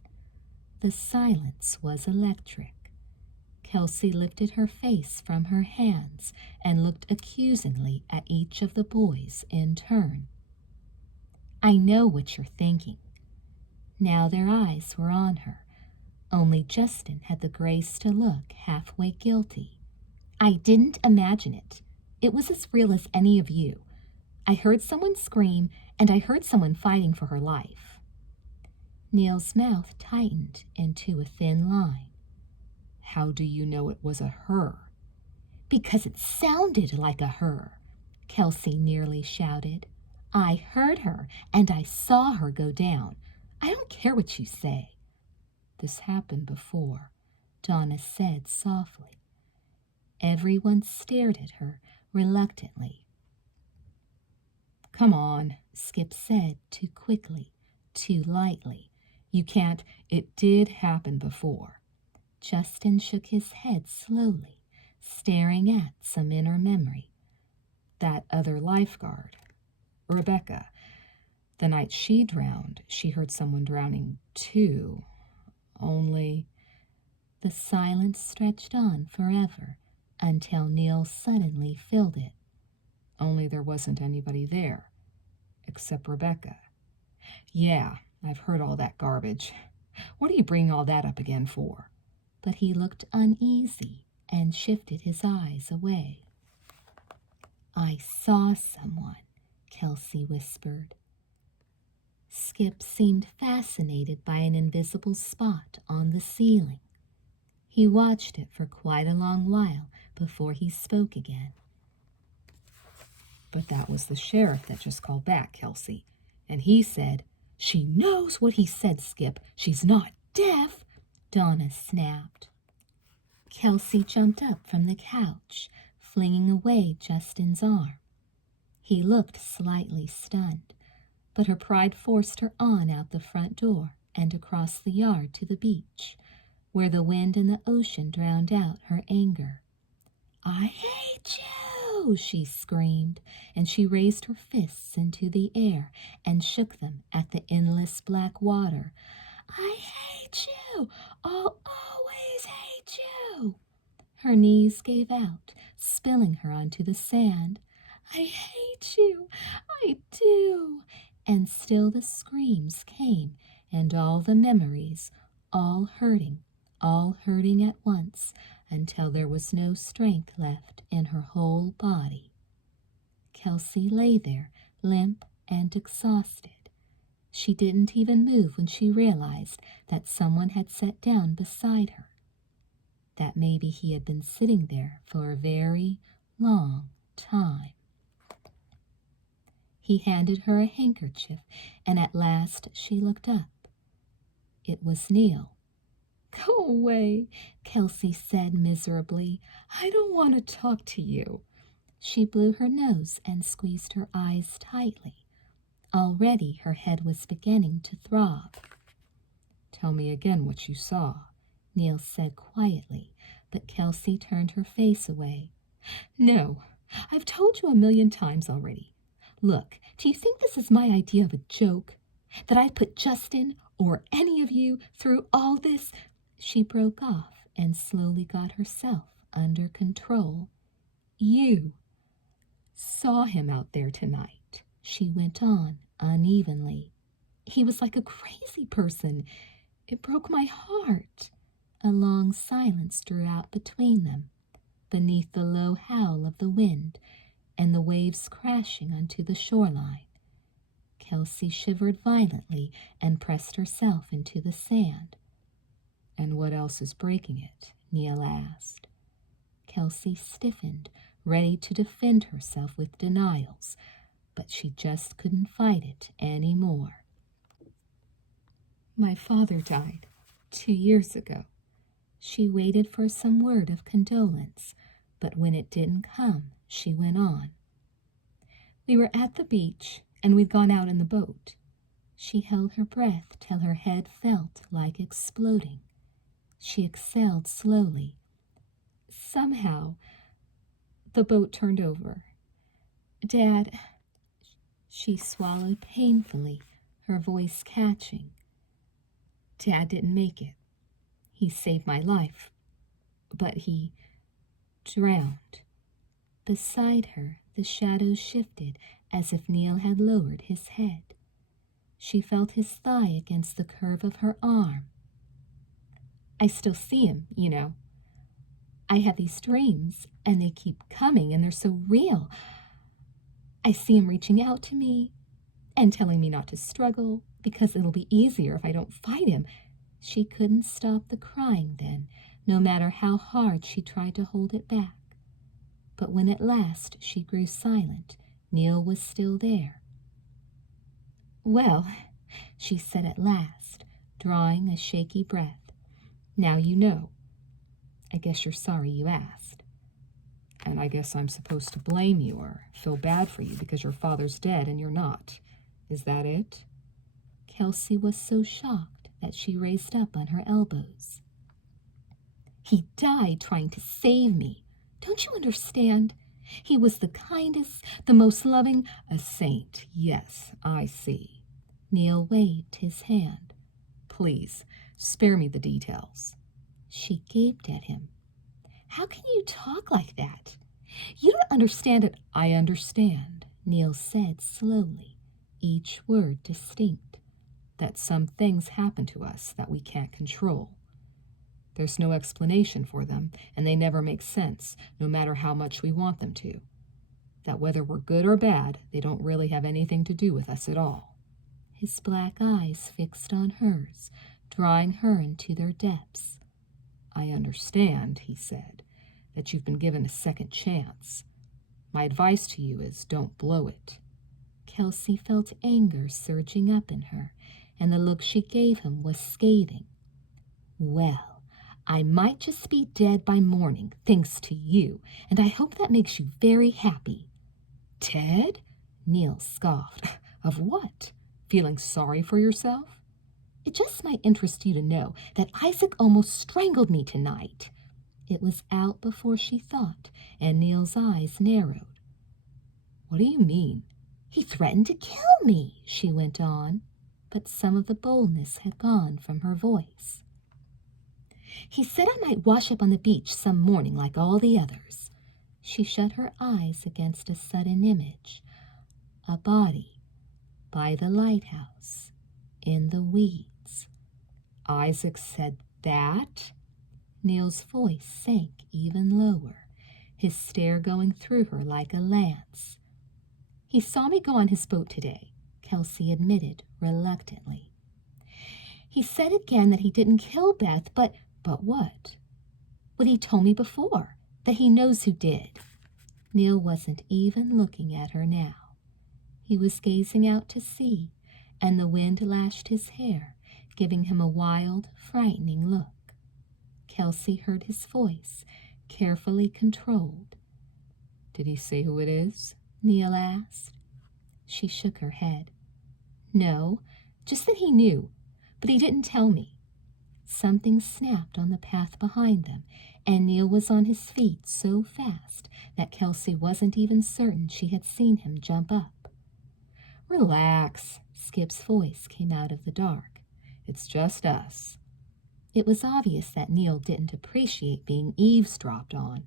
The silence was electric. Kelsey lifted her face from her hands and looked accusingly at each of the boys in turn. "I know what you're thinking." Now their eyes were on her. Only Justin had the grace to look halfway guilty. "I didn't imagine it. It was as real as any of you. I heard someone scream, and I heard someone fighting for her life." Neil's mouth tightened into a thin line. "How do you know it was a her?" "Because it sounded like a her," Kelsey nearly shouted. "I heard her, and I saw her go down. I don't care what you say." "This happened before," Donna said softly. Everyone stared at her reluctantly. "Come on," Skip said too quickly, too lightly. "You can't. It did happen before." Justin shook his head slowly, staring at some inner memory. "That other lifeguard, Rebecca. The night she drowned, she heard someone drowning too. Only—" The silence stretched on forever until Neil suddenly filled it. "Only there wasn't anybody there, except Rebecca." "Yeah, I've heard all that garbage. What are you bringing all that up again for?" But he looked uneasy and shifted his eyes away. "I saw someone," Kelsey whispered. Skip seemed fascinated by an invisible spot on the ceiling. He watched it for quite a long while before he spoke again. "But that was the sheriff that just called back, Kelsey. And he said, "She knows what he said, Skip. She's not deaf," Donna snapped. Kelsey jumped up from the couch, flinging away Justin's arm. He looked slightly stunned, but her pride forced her on out the front door and across the yard to the beach, where the wind and the ocean drowned out her anger. "I hate you!" she screamed, and she raised her fists into the air and shook them at the endless black water. "I hate you! I'll always hate you!" Her knees gave out, spilling her onto the sand. "I hate you! I do!" And still the screams came, and all the memories, all hurting at once, until there was no strength left in her whole body. Kelsey lay there, limp and exhausted. She didn't even move when she realized that someone had sat down beside her, that maybe he had been sitting there for a very long time. He handed her a handkerchief, and at last she looked up. It was Neil. "Go away," Kelsey said miserably. "I don't want to talk to you." She blew her nose and squeezed her eyes tightly. Already her head was beginning to throb. "Tell me again what you saw," Neil said quietly, but Kelsey turned her face away. "No, I've told you 1,000,000 times already. Look, do you think this is my idea of a joke? That I'd put Justin or any of you through all this?" She broke off and slowly got herself under control. "You saw him out there tonight," she went on unevenly. "He was like a crazy person. It broke my heart." A long silence drew out between them, beneath the low howl of the wind and the waves crashing onto the shoreline. Kelsey shivered violently and pressed herself into the sand. "And what else is breaking it?" Neil asked. Kelsey stiffened, ready to defend herself with denials, but she just couldn't fight it any more. "My father died 2 years ago." She waited for some word of condolence, but when it didn't come, she went on. "We were at the beach, and we'd gone out in the boat." She held her breath till her head felt like exploding. She exhaled slowly. "Somehow, the boat turned over. Dad—" She swallowed painfully, her voice catching. "Dad didn't make it. He saved my life, but he drowned." Beside her, the shadows shifted as if Neil had lowered his head. She felt his thigh against the curve of her arm. "I still see him, you know. I have these dreams, and they keep coming, and they're so real. I see him reaching out to me and telling me not to struggle because it'll be easier if I don't fight him." She couldn't stop the crying then, no matter how hard she tried to hold it back. But when at last she grew silent, Neil was still there. "Well," she said at last, drawing a shaky breath, "now you know. I guess you're sorry you asked. And I guess I'm supposed to blame you or feel bad for you because your father's dead and you're not. Is that it?" Kelsey was so shocked that she raised up on her elbows. "He died trying to save me. Don't you understand? He was the kindest, the most loving, a saint. Yes, I see." Neil waved his hand. "Please, spare me the details." She gaped at him. "How can you talk like that? You don't understand it." "I understand," Neil said slowly, each word distinct, "that some things happen to us that we can't control. There's no explanation for them, and they never make sense, no matter how much we want them to. That whether we're good or bad, they don't really have anything to do with us at all." His black eyes fixed on hers, drawing her into their depths. "I understand," he said, "that you've been given a second chance. My advice to you is don't blow it. Kelsey felt anger surging up in her, and the look she gave him was scathing. "Well, I might just be dead by morning, thanks to you, and I hope that makes you very happy." "Dead?" Neil scoffed. "Of what? Feeling sorry for yourself?" "It just might interest you to know that Isaac almost strangled me tonight." It was out before she thought, and Neil's eyes narrowed. "What do you mean?" "He threatened to kill me," she went on, but some of the boldness had gone from her voice. "He said I might wash up on the beach some morning like all the others." She shut her eyes against a sudden image. A body by the lighthouse, in the weeds. "Isaac said that?" Neil's voice sank even lower, his stare going through her like a lance. "He saw me go on his boat today," Kelsey admitted reluctantly. "He said again that he didn't kill Beth, but what? What he told me before, that he knows who did." Neil wasn't even looking at her now. He was gazing out to sea, and the wind lashed his hair, giving him a wild, frightening look. Kelsey heard his voice, carefully controlled. "Did he say who it is?" Neil asked. She shook her head. "No, just that he knew, but he didn't tell me." Something snapped on the path behind them, and Neil was on his feet so fast that Kelsey wasn't even certain she had seen him jump up. "Relax," Skip's voice came out of the dark. "It's just us." It was obvious that Neil didn't appreciate being eavesdropped on.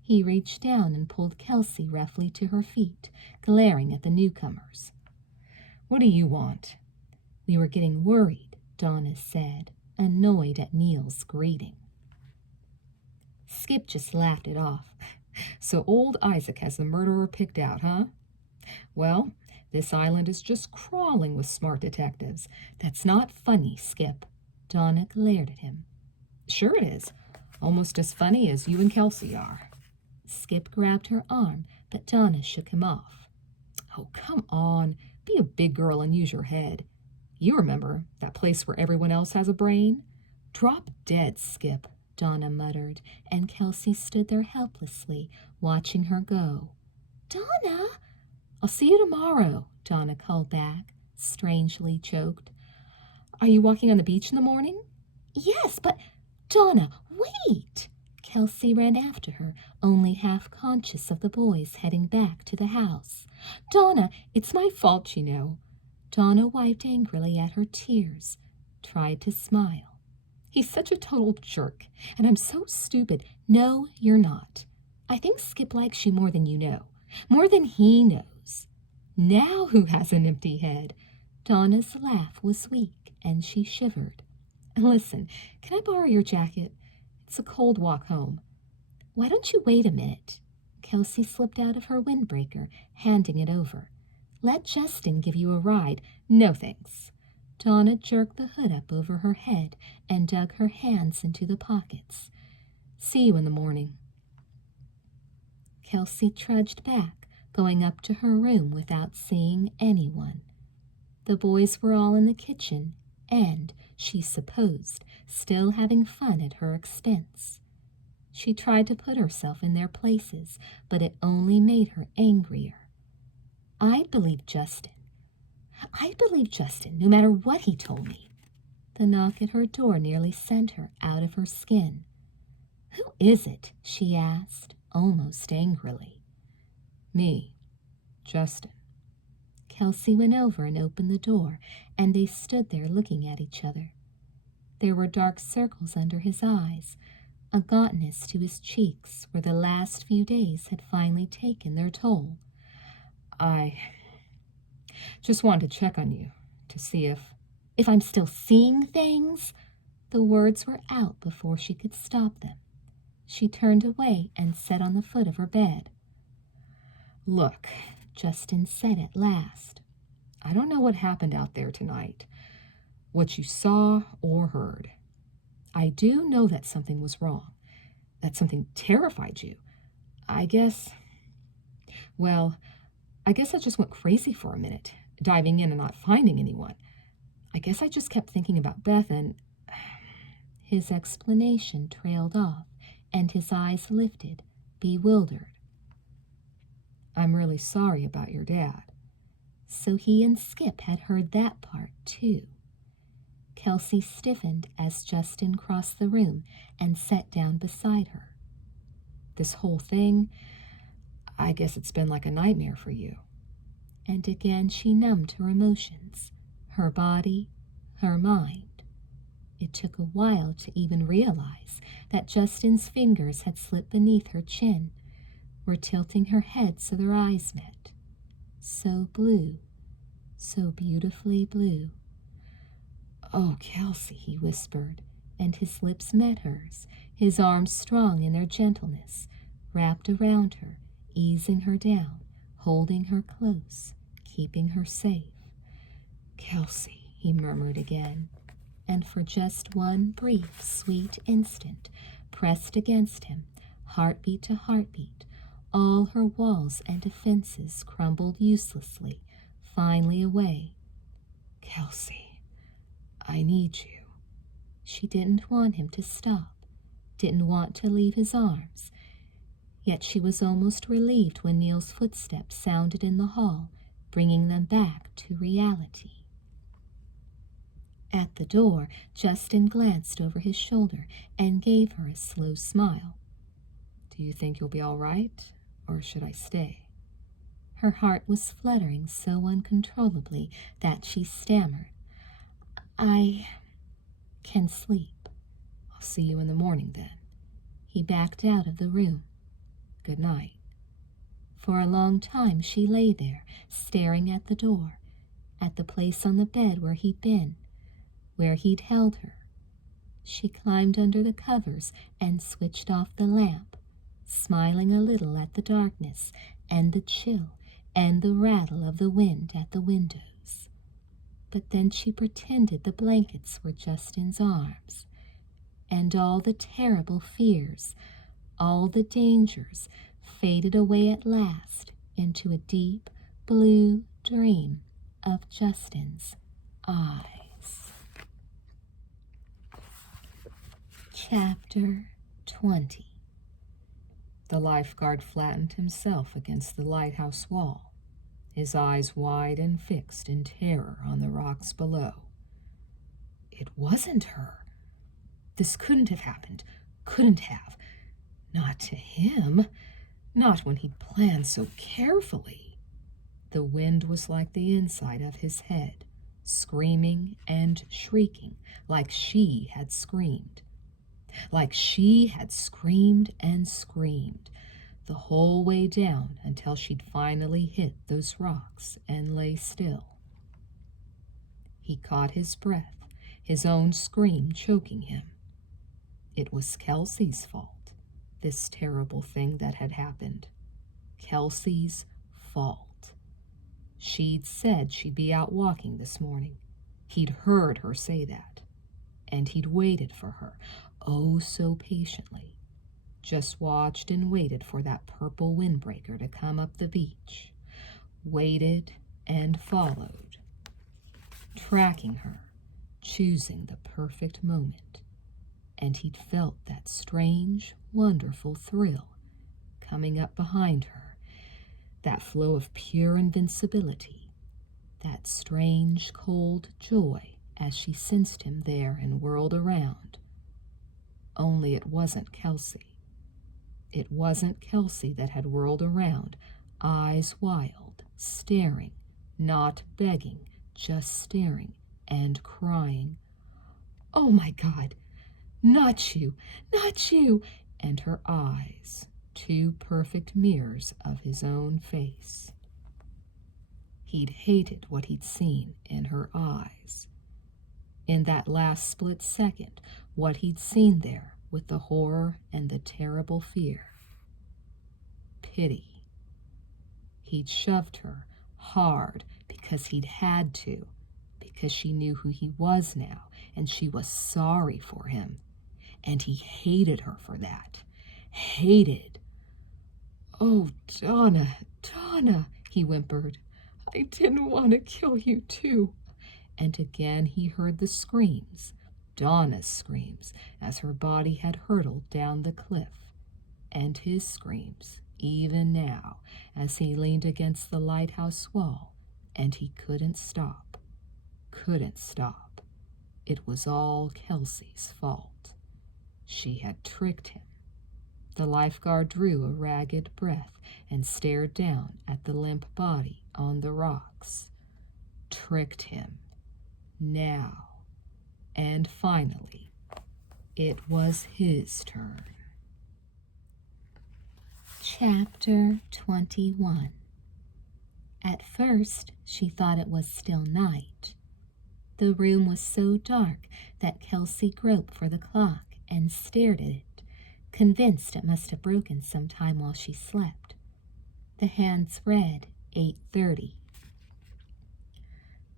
He reached down and pulled Kelsey roughly to her feet, glaring at the newcomers. "What do you want?" "We were getting worried," Donna said, annoyed at Neil's greeting. Skip just laughed it off. "So old Isaac has the murderer picked out, huh? Well, this island is just crawling with smart detectives. That's not funny, Skip." Donna glared at him. "Sure it is. Almost as funny as you and Kelsey are." Skip grabbed her arm, but Donna shook him off. "Oh, come on. Be a big girl and use your head. You remember that place where everyone else has a brain? Drop dead, Skip." Donna muttered, and Kelsey stood there helplessly, watching her go. "Donna!" "I'll see you tomorrow," Donna called back, strangely choked. "Are you walking on the beach in the morning?" "Yes, but Donna, wait!" Kelsey ran after her, only half conscious of the boys heading back to the house. "Donna, It's my fault, you know." Donna wiped angrily at her tears, tried to smile. "He's such a total jerk, and I'm so stupid." "No, you're not. I think Skip likes you more than you know, more than he knows." "Now who has an empty head?" Donna's laugh was weak, and she shivered. "Listen, can I borrow your jacket? It's a cold walk home." "Why don't you wait a minute?" Kelsey slipped out of her windbreaker, handing it over. "Let Justin give you a ride." "No, thanks." Donna jerked the hood up over her head and dug her hands into the pockets. "See you in the morning." Kelsey trudged back, going up to her room without seeing anyone. The boys were all in the kitchen and, she supposed, still having fun at her expense. She tried to put herself in their places, but it only made her angrier. I'd believe Justin, no matter what he told me. The knock at her door nearly sent her out of her skin. "Who is it?" she asked, almost angrily. "Me, Justin." Kelsey went over and opened the door, and they stood there looking at each other. There were dark circles under his eyes, a gauntness to his cheeks where the last few days had finally taken their toll. "I just wanted to check on you, to see if I'm still seeing things." The words were out before she could stop them. She turned away and sat on the foot of her bed. "Look," Justin said at last. "I don't know what happened out there tonight, what you saw or heard. I do know that something was wrong, that something terrified you. I guess, well, I guess I just went crazy for a minute, diving in and not finding anyone. I guess I just kept thinking about Beth and... His explanation trailed off, and his eyes lifted, bewildered. I'm really sorry about your dad. So he and Skip had heard that part, too. Kelsey stiffened as Justin crossed the room and sat down beside her. This whole thing, I guess it's been like a nightmare for you. And again she numbed her emotions, her body, her mind. It took a while to even realize that Justin's fingers had slipped beneath her chin, were tilting her head so their eyes met. So blue, so beautifully blue. Oh, Kelsey, he whispered, and his lips met hers, his arms strong in their gentleness, wrapped around her, easing her down, holding her close, keeping her safe. Kelsey, he murmured again, and for just one brief, sweet instant, pressed against him, heartbeat to heartbeat, all her walls and defenses crumbled uselessly, finally away. Kelsey, I need you. She didn't want him to stop, didn't want to leave his arms. Yet she was almost relieved when Neil's footsteps sounded in the hall, bringing them back to reality. At the door, Justin glanced over his shoulder and gave her a slow smile. Do you think you'll be all right, or should I stay? Her heart was fluttering so uncontrollably that she stammered. I can sleep. I'll see you in the morning, then. He backed out of the room. Good night. For a long time she lay there, staring at the door, at the place on the bed where he'd been, where he'd held her. She climbed under the covers and switched off the lamp, smiling a little at the darkness and the chill and the rattle of the wind at the windows. But then she pretended the blankets were Justin's arms, and all the terrible fears, all the dangers faded away at last into a deep blue dream of Justin's eyes. Chapter 20. The lifeguard flattened himself against the lighthouse wall, his eyes wide and fixed in terror on the rocks below. It wasn't her. This couldn't have happened. Couldn't have. Not to him. Not when he'd planned so carefully. The wind was like the inside of his head, screaming and shrieking like she had screamed. Like she had screamed and screamed the whole way down until she'd finally hit those rocks and lay still. He caught his breath, his own scream choking him. It was Kelsey's fault, this terrible thing that had happened. Kelsey's fault. She'd said she'd be out walking this morning. He'd heard her say that. And he'd waited for her, oh so patiently. Just watched and waited for that purple windbreaker to come up the beach. Waited and followed. Tracking her, choosing the perfect moment. And he'd felt that strange, wonderful thrill coming up behind her, that flow of pure invincibility, that strange, cold joy as she sensed him there and whirled around. Only it wasn't Kelsey. It wasn't Kelsey that had whirled around, eyes wild, staring, not begging, just staring and crying. Oh my God! Not you! Not you! And her eyes, two perfect mirrors of his own face. He'd hated what he'd seen in her eyes. In that last split second, what he'd seen there with the horror and the terrible fear. Pity. He'd shoved her hard because he'd had to, because she knew who he was now, and she was sorry for him. And he hated her for that. Hated. Oh, Donna, Donna, he whimpered. "I didn't want to kill you too." And again he heard the screams, Donna's screams, as her body had hurtled down the cliff, and his screams, even now, as he leaned against the lighthouse wall, and he couldn't stop. Couldn't stop. It was all Kelsey's fault. She had tricked him. The lifeguard drew a ragged breath and stared down at the limp body on the rocks. Tricked him. Now. And finally, it was his turn. Chapter 21. At first, she thought it was still night. The room was so dark that Kelsey groped for the clock and stared at it, convinced it must have broken some time while she slept. The hands read 8:30.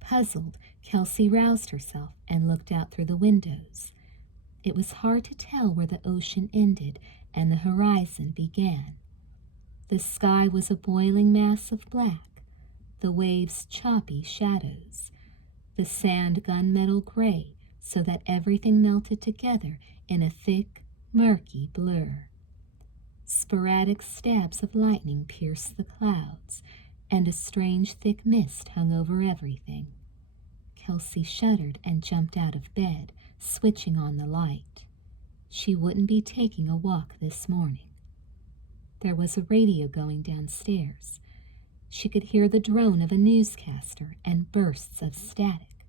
Puzzled, Kelsey roused herself and looked out through the windows. It was hard to tell where the ocean ended and the horizon began. The sky was a boiling mass of black, the waves choppy shadows, the sand gunmetal gray, so that everything melted together in a thick, murky blur. Sporadic stabs of lightning pierced the clouds, and a strange thick mist hung over everything. Kelsey shuddered and jumped out of bed, switching on the light. She wouldn't be taking a walk this morning. There was a radio going downstairs. She could hear the drone of a newscaster and bursts of static.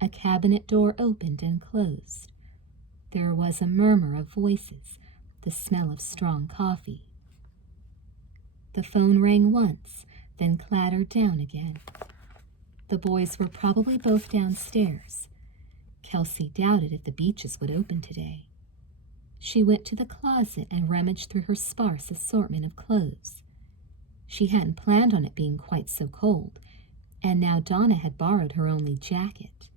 A cabinet door opened and closed. There was a murmur of voices, the smell of strong coffee. The phone rang once, then clattered down again. The boys were probably both downstairs. Kelsey doubted if the beaches would open today. She went to the closet and rummaged through her sparse assortment of clothes. She hadn't planned on it being quite so cold, and now Donna had borrowed her only jacket.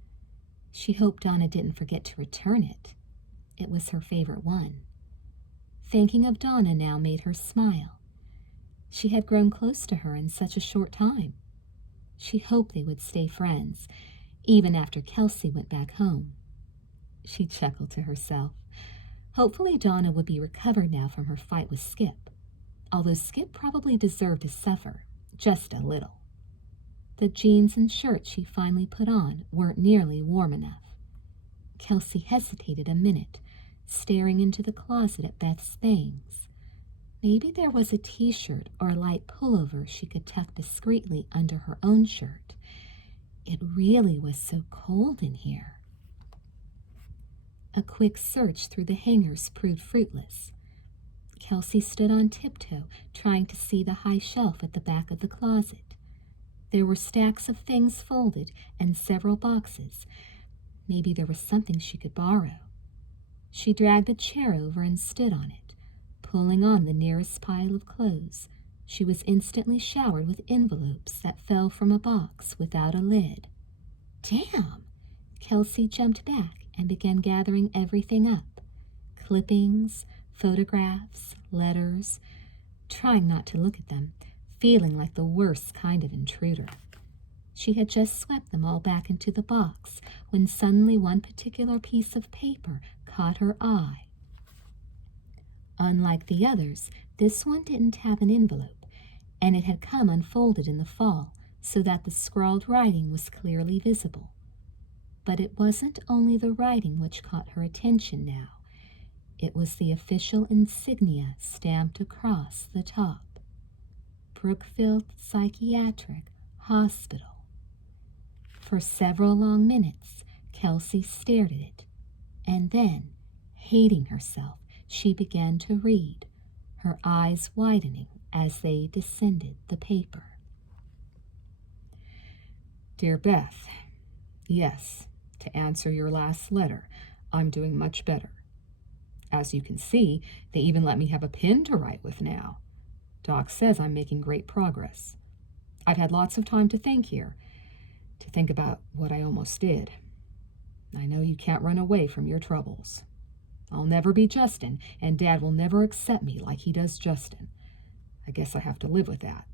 She hoped Donna didn't forget to return it. It was her favorite one. Thinking of Donna now made her smile. She had grown close to her in such a short time. She hoped they would stay friends, even after Kelsey went back home. She chuckled to herself. Hopefully Donna would be recovered now from her fight with Skip, although Skip probably deserved to suffer, just a little. The jeans and shirt she finally put on weren't nearly warm enough. Kelsey hesitated a minute, staring into the closet at Beth's things. Maybe there was a t-shirt or a light pullover she could tuck discreetly under her own shirt. It really was so cold in here. A quick search through the hangers proved fruitless. Kelsey stood on tiptoe, trying to see the high shelf at the back of the closet. There were stacks of things folded and several boxes. Maybe there was something she could borrow. She dragged a chair over and stood on it, pulling on the nearest pile of clothes. She was instantly showered with envelopes that fell from a box without a lid. Damn! Kelsey jumped back and began gathering everything up. Clippings, photographs, letters, trying not to look at them, feeling like the worst kind of intruder. She had just swept them all back into the box when suddenly one particular piece of paper caught her eye. Unlike the others, this one didn't have an envelope, and it had come unfolded in the fall so that the scrawled writing was clearly visible. But it wasn't only the writing which caught her attention now. It was the official insignia stamped across the top. Brookfield Psychiatric Hospital. For several long minutes, Kelsey stared at it, and then, hating herself, she began to read, her eyes widening as they descended the paper. Dear Beth, yes, to answer your last letter, I'm doing much better. As you can see, they even let me have a pen to write with now. Doc says I'm making great progress. I've had lots of time to think here, to think about what I almost did. I know you can't run away from your troubles. I'll never be Justin, and Dad will never accept me like he does Justin. I guess I have to live with that.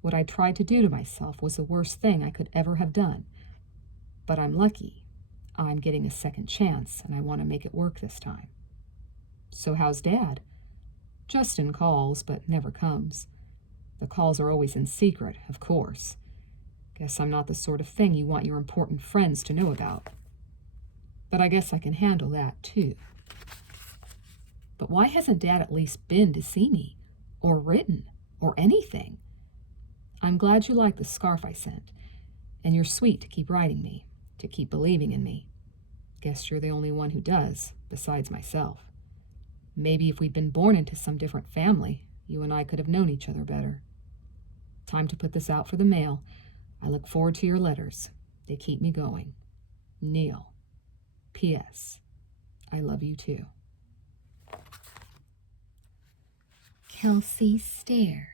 What I tried to do to myself was the worst thing I could ever have done. But I'm lucky. I'm getting a second chance, and I want to make it work this time. So how's Dad? Justin calls, but never comes. The calls are always in secret, of course. Guess I'm not the sort of thing you want your important friends to know about. But I guess I can handle that, too. But why hasn't Dad at least been to see me? Or written? Or anything? I'm glad you like the scarf I sent. And you're sweet to keep writing me, to keep believing in me. Guess you're the only one who does, besides myself. Maybe if we'd been born into some different family, you and I could have known each other better. Time to put this out for the mail. I look forward to your letters. They keep me going. Neil. P.S. I love you too. Kelsey stared,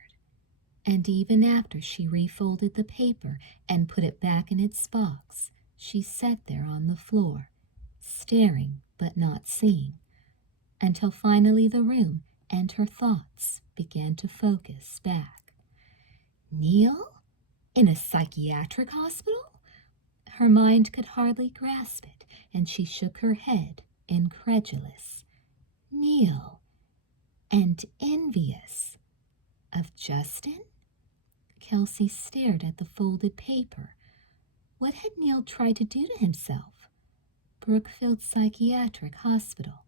and even after she refolded the paper and put it back in its box, she sat there on the floor, staring but not seeing, until finally the room and her thoughts began to focus back. Neil? In a psychiatric hospital? Her mind could hardly grasp it, and she shook her head, incredulous. Neil? And envious? Of Justin? Kelsey stared at the folded paper. What had Neil tried to do to himself? Brookfield Psychiatric Hospital.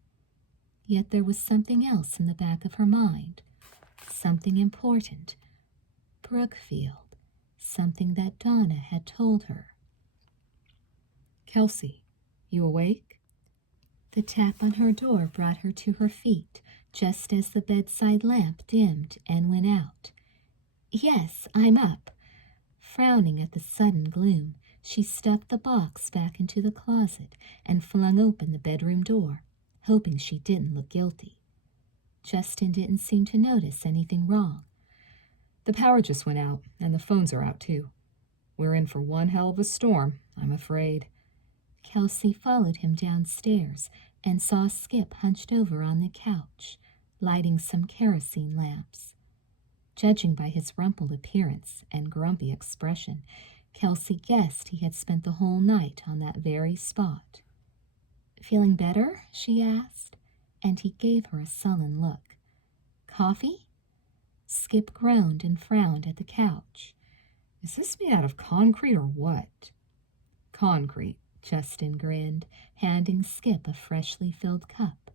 Yet there was something else in the back of her mind. Something important. Brookfield. Something that Donna had told her. Kelsey, you awake? The tap on her door brought her to her feet, just as the bedside lamp dimmed and went out. Yes, I'm up. Frowning at the sudden gloom, she stuffed the box back into the closet and flung open the bedroom door, hoping she didn't look guilty. Justin didn't seem to notice anything wrong. The power just went out, and the phones are out too. We're in for one hell of a storm, I'm afraid. Kelsey followed him downstairs and saw Skip hunched over on the couch, lighting some kerosene lamps. Judging by his rumpled appearance and grumpy expression, Kelsey guessed he had spent the whole night on that very spot. Feeling better? She asked, and he gave her a sullen look. Coffee? Skip groaned and frowned at the couch. Is this made out of concrete or what? Concrete, Justin grinned, handing Skip a freshly filled cup.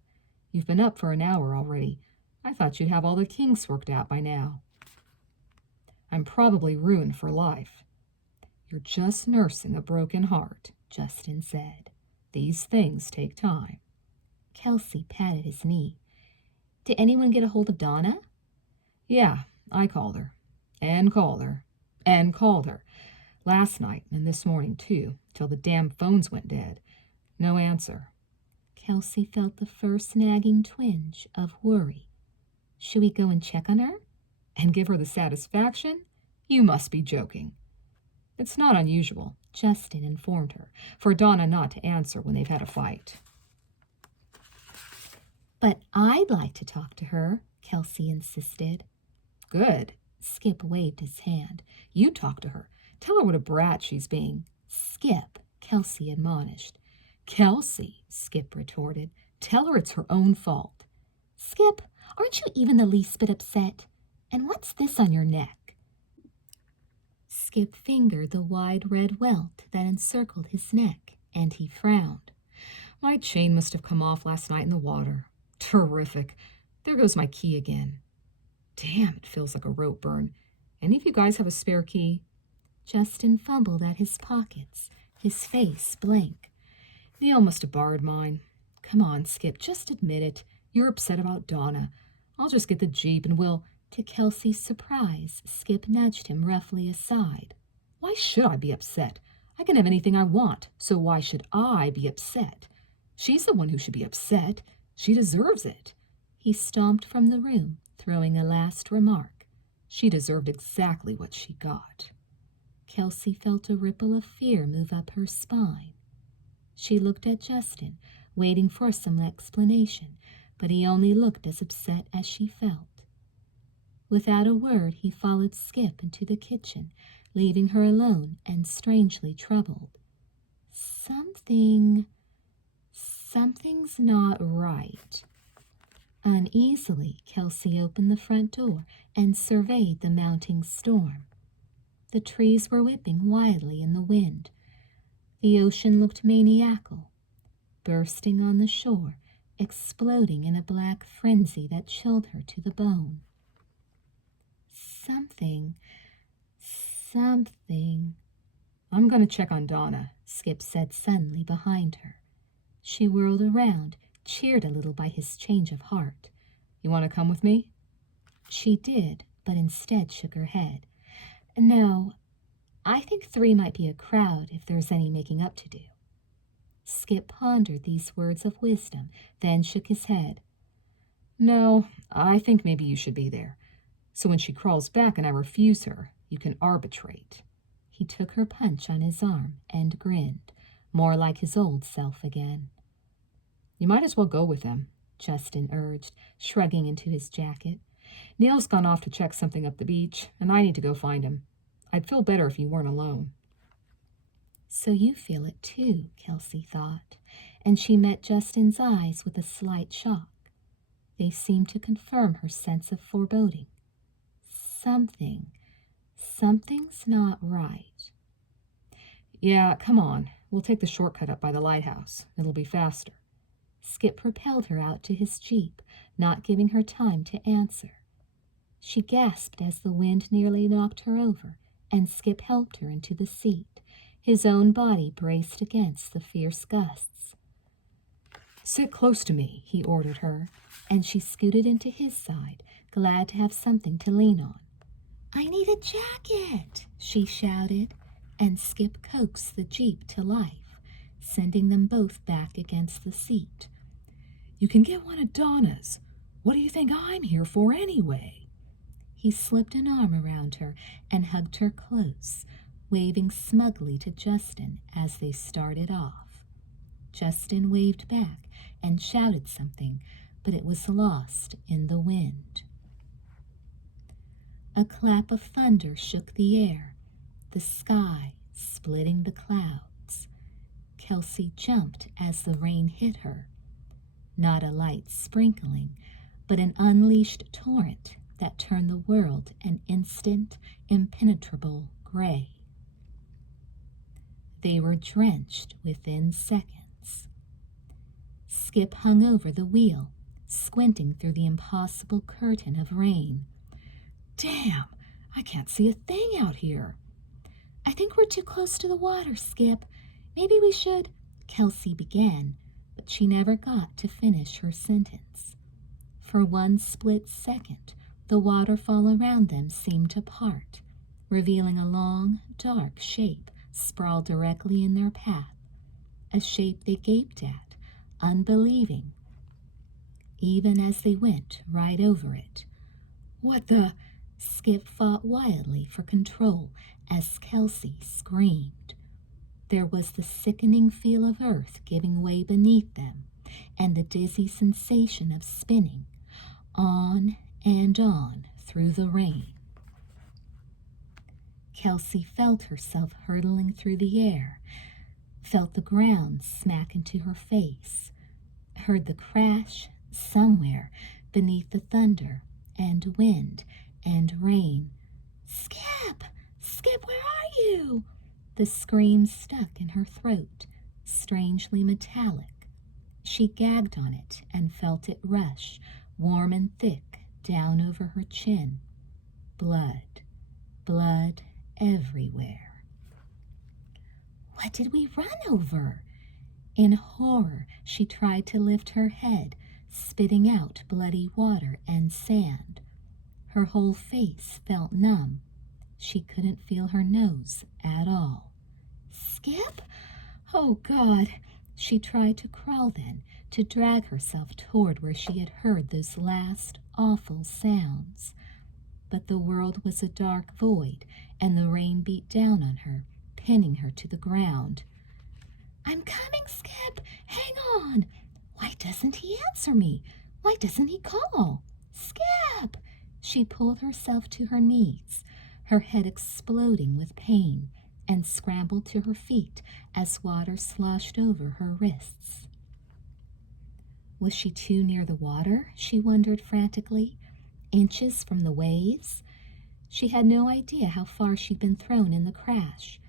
You've been up for an hour already. I thought you'd have all the kinks worked out by now. I'm probably ruined for life. You're just nursing a broken heart, Justin said. These things take time. Kelsey patted his knee. Did anyone get a hold of Donna? Yeah, I called her. And called her. And called her. Last night and this morning, too, till the damn phones went dead. No answer. Kelsey felt the first nagging twinge of worry. Should we go and check on her? And give her the satisfaction? You must be joking. It's not unusual, Justin informed her, for Donna not to answer when they've had a fight. But I'd like to talk to her, Kelsey insisted. Good. Skip waved his hand. You talk to her. Tell her what a brat she's being. Skip, Kelsey admonished. Kelsey, Skip retorted. Tell her it's her own fault. Skip, aren't you even the least bit upset? And what's this on your neck? Skip fingered the wide red welt that encircled his neck, and he frowned. My chain must have come off last night in the water. Terrific. There goes my key again. Damn, it feels like a rope burn. Any of you guys have a spare key? Justin fumbled at his pockets, his face blank. Neil must have borrowed mine. Come on, Skip, just admit it. You're upset about Donna. I'll just get the Jeep and we'll... To Kelsey's surprise, Skip nudged him roughly aside. Why should I be upset? I can have anything I want, so why should I be upset? She's the one who should be upset. She deserves it. He stomped from the room, throwing a last remark. She deserved exactly what she got. Kelsey felt a ripple of fear move up her spine. She looked at Justin, waiting for some explanation, but he only looked as upset as she felt. Without a word, he followed Skip into the kitchen, leaving her alone and strangely troubled. Something's not right. Uneasily, Kelsey opened the front door and surveyed the mounting storm. The trees were whipping wildly in the wind. The ocean looked maniacal, bursting on the shore, exploding in a black frenzy that chilled her to the bone. Something. I'm going to check on Donna, Skip said suddenly behind her. She whirled around, cheered a little by his change of heart. You want to come with me? She did, but instead shook her head. No, I think 3 might be a crowd if there's any making up to do. Skip pondered these words of wisdom, then shook his head. No, I think maybe you should be there. So when she crawls back and I refuse her, you can arbitrate. He took her punch on his arm and grinned, more like his old self again. You might as well go with them, Justin urged, shrugging into his jacket. Neil's gone off to check something up the beach, and I need to go find him. I'd feel better if you weren't alone. So you feel it too, Kelsey thought, and she met Justin's eyes with a slight shock. They seemed to confirm her sense of foreboding. Something's not right. Yeah, come on. We'll take the shortcut up by the lighthouse. It'll be faster. Skip propelled her out to his jeep, not giving her time to answer. She gasped as the wind nearly knocked her over, and Skip helped her into the seat, his own body braced against the fierce gusts. Sit close to me, he ordered her, and she scooted into his side, glad to have something to lean on. I need a jacket, she shouted, and Skip coaxed the jeep to life, sending them both back against the seat. You can get one of Donna's. What do you think I'm here for anyway? He slipped an arm around her and hugged her close, waving smugly to Justin as they started off. Justin waved back and shouted something, but it was lost in the wind. A clap of thunder shook the air, the sky splitting the clouds. Kelsey jumped as the rain hit her. Not a light sprinkling, but an unleashed torrent that turned the world an instant, impenetrable gray. They were drenched within seconds. Skip hung over the wheel, squinting through the impossible curtain of rain. Damn, I can't see a thing out here. I think we're too close to the water, Skip. Maybe we should, Kelsey began, but she never got to finish her sentence. For one split second, the waterfall around them seemed to part, revealing a long, dark shape sprawled directly in their path, a shape they gaped at, unbelieving, even as they went right over it. What the? Skip fought wildly for control as Kelsey screamed. There was the sickening feel of earth giving way beneath them, and the dizzy sensation of spinning, on and on through the rain. Kelsey felt herself hurtling through the air, felt the ground smack into her face, heard the crash somewhere beneath the thunder and wind and rain. Skip! Skip, where are you? The scream stuck in her throat, strangely metallic. She gagged on it and felt it rush, warm and thick, down over her chin. Blood everywhere. What did we run over? In horror, she tried to lift her head, spitting out bloody water and sand. Her whole face felt numb. She couldn't feel her nose at all. Skip? Oh, God! She tried to crawl then, to drag herself toward where she had heard those last awful sounds. But the world was a dark void, and the rain beat down on her, pinning her to the ground. I'm coming, Skip! Hang on! Why doesn't he answer me? Why doesn't he call? Skip! She pulled herself to her knees, her head exploding with pain, and scrambled to her feet as water sloshed over her wrists. Was she too near the water? She wondered frantically. Inches from the waves? She had no idea how far she'd been thrown in the crash.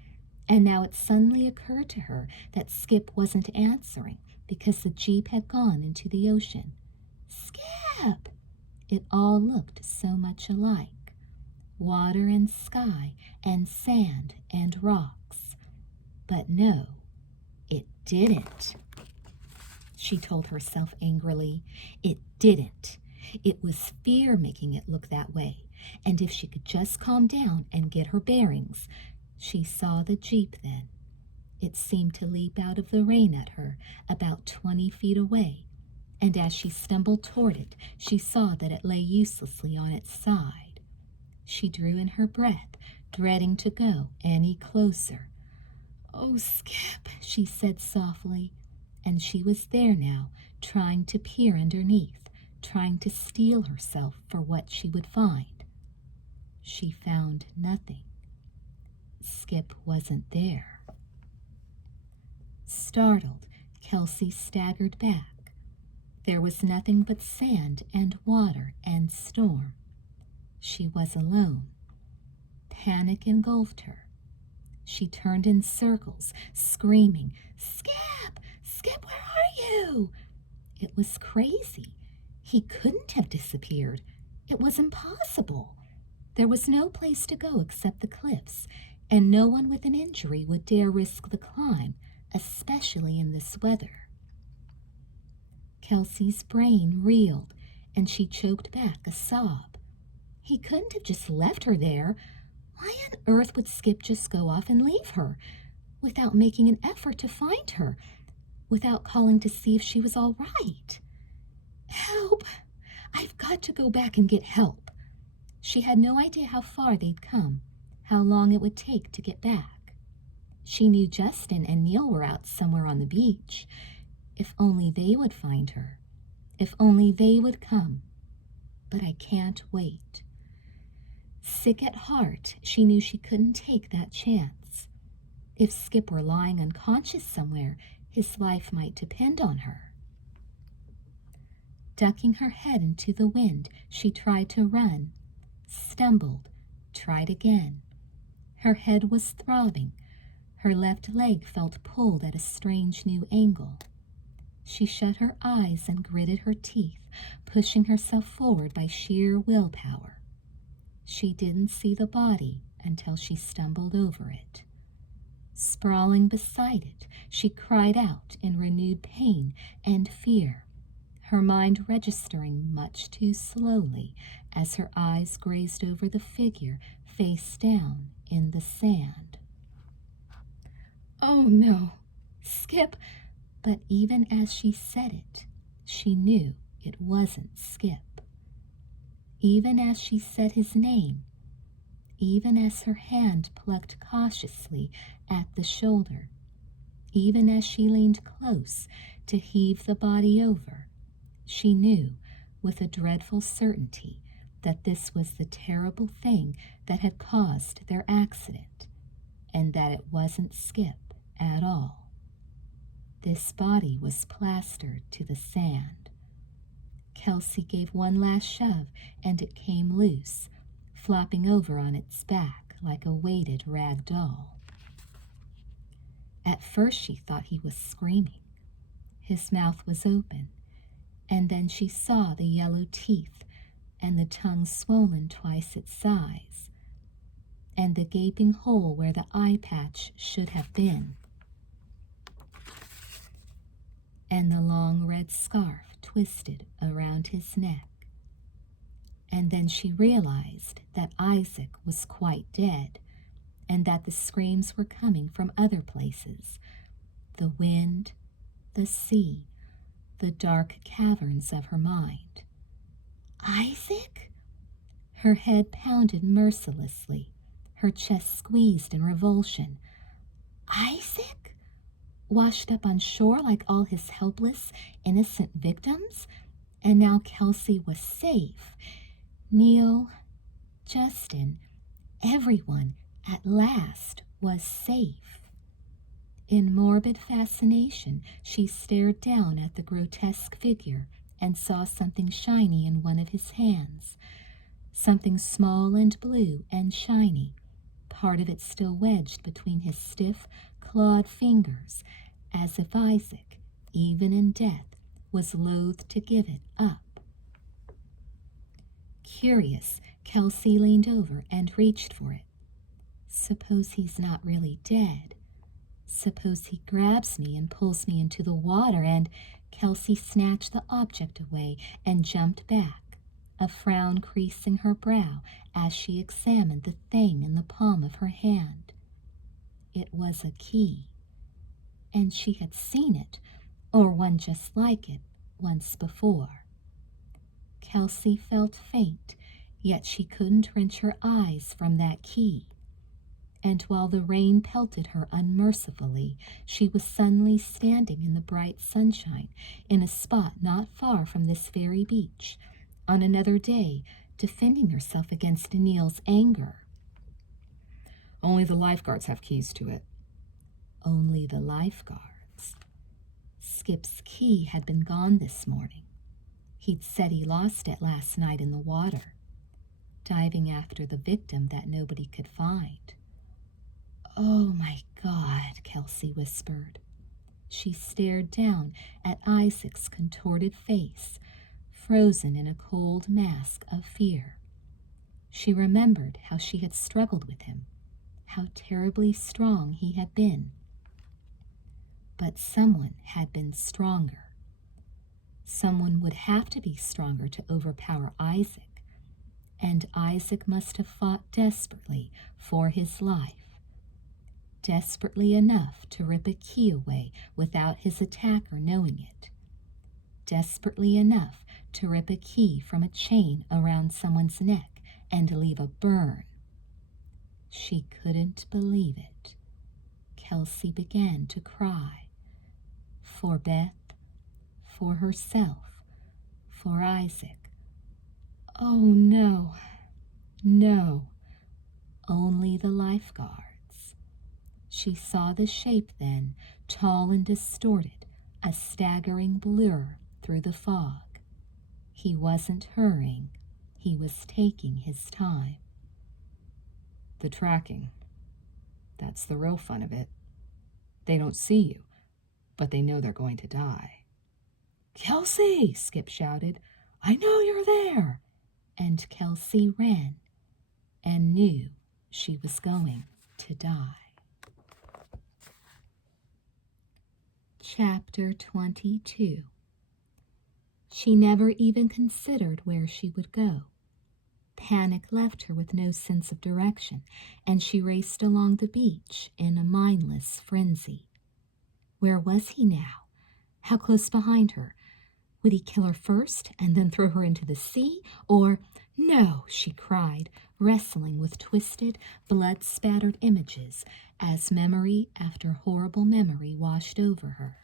And now it suddenly occurred to her that Skip wasn't answering because the Jeep had gone into the ocean. Skip! It all looked so much alike. Water and sky and sand and rocks. But no, it didn't. She told herself angrily. It didn't. It was fear making it look that way. And if she could just calm down and get her bearings. She saw the Jeep then. It seemed to leap out of the rain at her about 20 feet away, and as she stumbled toward it, she saw that it lay uselessly on its side. She drew in her breath, dreading to go any closer. "Oh, Skip," she said softly, and she was there now, trying to peer underneath, trying to steel herself for what she would find. She found nothing. Skip wasn't there. Startled, Kelsey staggered back. There was nothing but sand and water and storm. She was alone. Panic engulfed her. She turned in circles, screaming, "Skip! Skip, where are you?" It was crazy. He couldn't have disappeared. It was impossible. There was no place to go except the cliffs, and no one with an injury would dare risk the climb, especially in this weather. Kelsey's brain reeled, and she choked back a sob. He couldn't have just left her there. Why on earth would Skip just go off and leave her, without making an effort to find her, without calling to see if she was all right? "Help! I've got to go back and get help." She had no idea how far they'd come, how long it would take to get back. She knew Justin and Neil were out somewhere on the beach. If only they would find her. If only they would come. But I can't wait. Sick at heart, she knew she couldn't take that chance. If Skip were lying unconscious somewhere, his life might depend on her. Ducking her head into the wind, she tried to run, stumbled, tried again. Her head was throbbing. Her left leg felt pulled at a strange new angle. She shut her eyes and gritted her teeth, pushing herself forward by sheer willpower. She didn't see the body until she stumbled over it. Sprawling beside it, she cried out in renewed pain and fear, her mind registering much too slowly as her eyes grazed over the figure face down in the sand. "Oh no, Skip!" But even as she said it, she knew it wasn't Skip. Even as she said his name, even as her hand plucked cautiously at the shoulder, even as she leaned close to heave the body over, she knew with a dreadful certainty that this was the terrible thing that had caused their accident, and that it wasn't Skip at all. This body was plastered to the sand. Kelsey gave one last shove, and it came loose, flopping over on its back like a weighted rag doll. At first she thought he was screaming. His mouth was open, and then she saw the yellow teeth and the tongue swollen twice its size, and the gaping hole where the eye patch should have been, and the long red scarf twisted around his neck. And then she realized that Isaac was quite dead, and that the screams were coming from other places, the wind, the sea, the dark caverns of her mind. Isaac? Her head pounded mercilessly, her chest squeezed in revulsion. Isaac? Washed up on shore like all his helpless, innocent victims? And now Kelsey was safe. Neil, Justin, everyone at last was safe. In morbid fascination, she stared down at the grotesque figure and saw something shiny in one of his hands, something small and blue and shiny, part of it still wedged between his stiff, clawed fingers, as if Isaac, even in death, was loath to give it up. Curious, Kelsey leaned over and reached for it. Suppose he's not really dead. Suppose he grabs me and pulls me into the water, and Kelsey snatched the object away and jumped back, a frown creasing her brow as she examined the thing in the palm of her hand. It was a key, and she had seen it, or one just like it, once before. Kelsey felt faint, yet she couldn't wrench her eyes from that key. And while the rain pelted her unmercifully, she was suddenly standing in the bright sunshine, in a spot not far from this very beach, on another day, defending herself against Neil's anger. Only the lifeguards have keys to it. Only the lifeguards. Skip's key had been gone this morning. He'd said he lost it last night in the water, diving after the victim that nobody could find. "Oh, my God," Kelsey whispered. She stared down at Isaac's contorted face, frozen in a cold mask of fear. She remembered how she had struggled with him, how terribly strong he had been. But someone had been stronger. Someone would have to be stronger to overpower Isaac, and Isaac must have fought desperately for his life. Desperately enough to rip a key away without his attacker knowing it. Desperately enough to rip a key from a chain around someone's neck and leave a burn. She couldn't believe it. Kelsey began to cry. For Beth, for herself, for Isaac. Oh, no, no, only the lifeguards. She saw the shape then, tall and distorted, a staggering blur through the fog. He wasn't hurrying. He was taking his time. The tracking. That's the real fun of it. They don't see you, but they know they're going to die. "Kelsey!" Skip shouted. "I know you're there!" And Kelsey ran and knew she was going to die. Chapter 22. She never even considered where she would go. Panic left her with no sense of direction, and she raced along the beach in a mindless frenzy. Where was he now? How close behind her? Would he kill her first and then throw her into the sea? Or, no, she cried, wrestling with twisted, blood-spattered images as memory after horrible memory washed over her.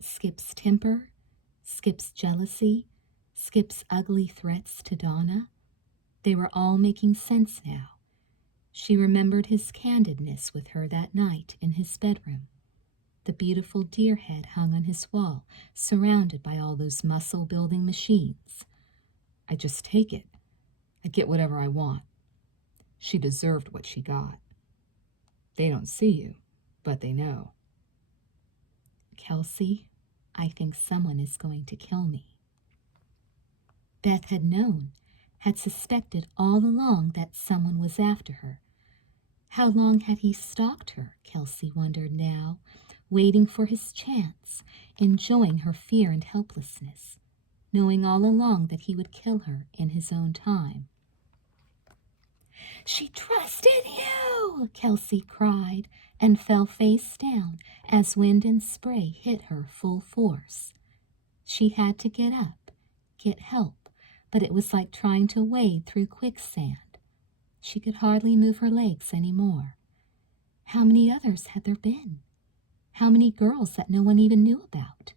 Skip's temper, Skip's jealousy, Skip's ugly threats to Donna. They were all making sense now. She remembered his candidness with her that night in his bedroom. The beautiful deer head hung on his wall, surrounded by all those muscle-building machines. I just take it. I get whatever I want. She deserved what she got. They don't see you, but they know. Kelsey, I think someone is going to kill me. Beth had known, had suspected all along that someone was after her. How long had he stalked her, Kelsey wondered now, waiting for his chance, enjoying her fear and helplessness, knowing all along that he would kill her in his own time. "She trusted you!" Kelsey cried, and fell face down as wind and spray hit her full force. She had to get up, get help, but it was like trying to wade through quicksand. She could hardly move her legs any more. How many others had there been? How many girls that no one even knew about?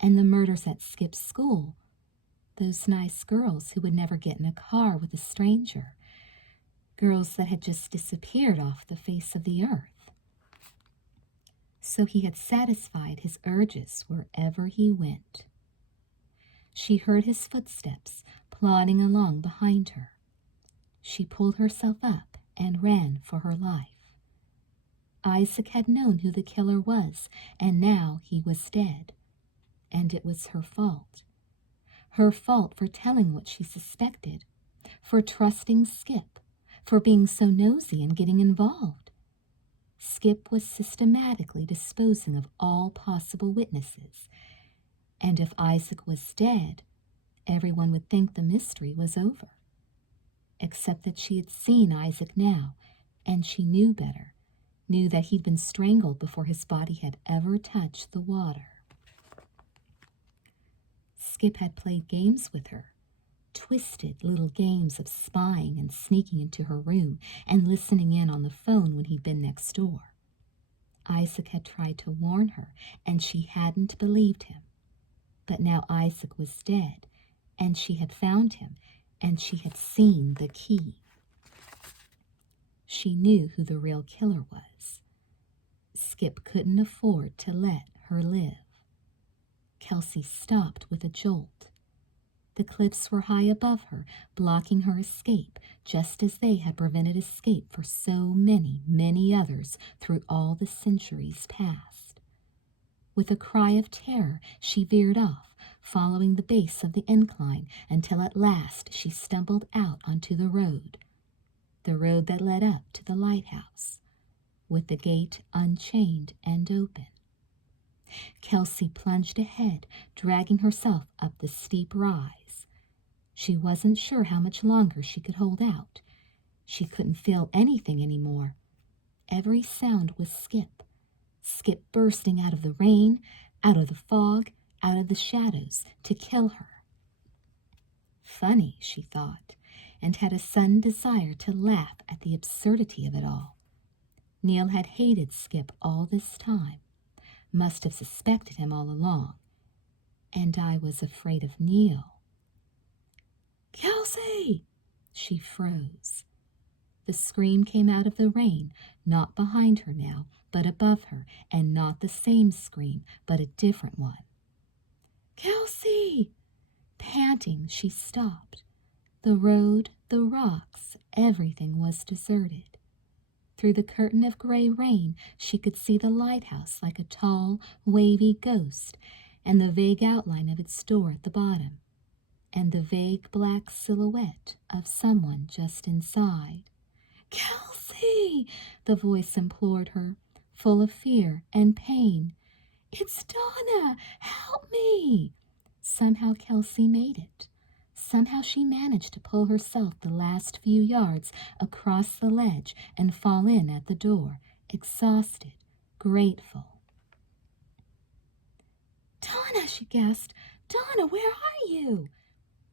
And the murders at Skip's school. those nice girls who would never get in a car with a stranger, girls that had just disappeared off the face of the earth. So he had satisfied his urges wherever he went. She heard his footsteps plodding along behind her. She pulled herself up and ran for her life. Isaac had known who the killer was, and now he was dead. And it was her fault. Her fault for telling what she suspected, for trusting Skip, for being so nosy and getting involved. Skip was systematically disposing of all possible witnesses, and if Isaac was dead, everyone would think the mystery was over. Except that she had seen Isaac now, and she knew better, knew that he'd been strangled before his body had ever touched the water. Skip had played games with her, twisted little games of spying and sneaking into her room and listening in on the phone when he'd been next door. Isaac had tried to warn her, and she hadn't believed him. But now Isaac was dead, and she had found him, and she had seen the key. She knew who the real killer was. Skip couldn't afford to let her live. Kelsey stopped with a jolt. The cliffs were high above her, blocking her escape, just as they had prevented escape for so many, many others through all the centuries past. With a cry of terror, she veered off, following the base of the incline until at last she stumbled out onto the road that led up to the lighthouse, with the gate unchained and open. Kelsey plunged ahead, dragging herself up the steep rise. She wasn't sure how much longer she could hold out. She couldn't feel anything anymore. Every sound was Skip. Skip bursting out of the rain, out of the fog, out of the shadows to kill her. Funny, she thought, and had a sudden desire to laugh at the absurdity of it all. Neil had hated Skip all this time, must have suspected him all along, and I was afraid of Neil. "Kelsey!" She froze. The scream came out of the rain, not behind her now, but above her, and not the same scream, but a different one. "Kelsey!" Panting, she stopped. The road, the rocks, everything was deserted. Through the curtain of gray rain, she could see the lighthouse like a tall, wavy ghost, and the vague outline of its door at the bottom, and the vague black silhouette of someone just inside. "Kelsey!" the voice implored her, full of fear and pain. "It's Donna! Help me!" Somehow Kelsey made it. Somehow she managed to pull herself the last few yards across the ledge and fall in at the door, exhausted, grateful. "Donna!" she gasped. "Donna, where are you?"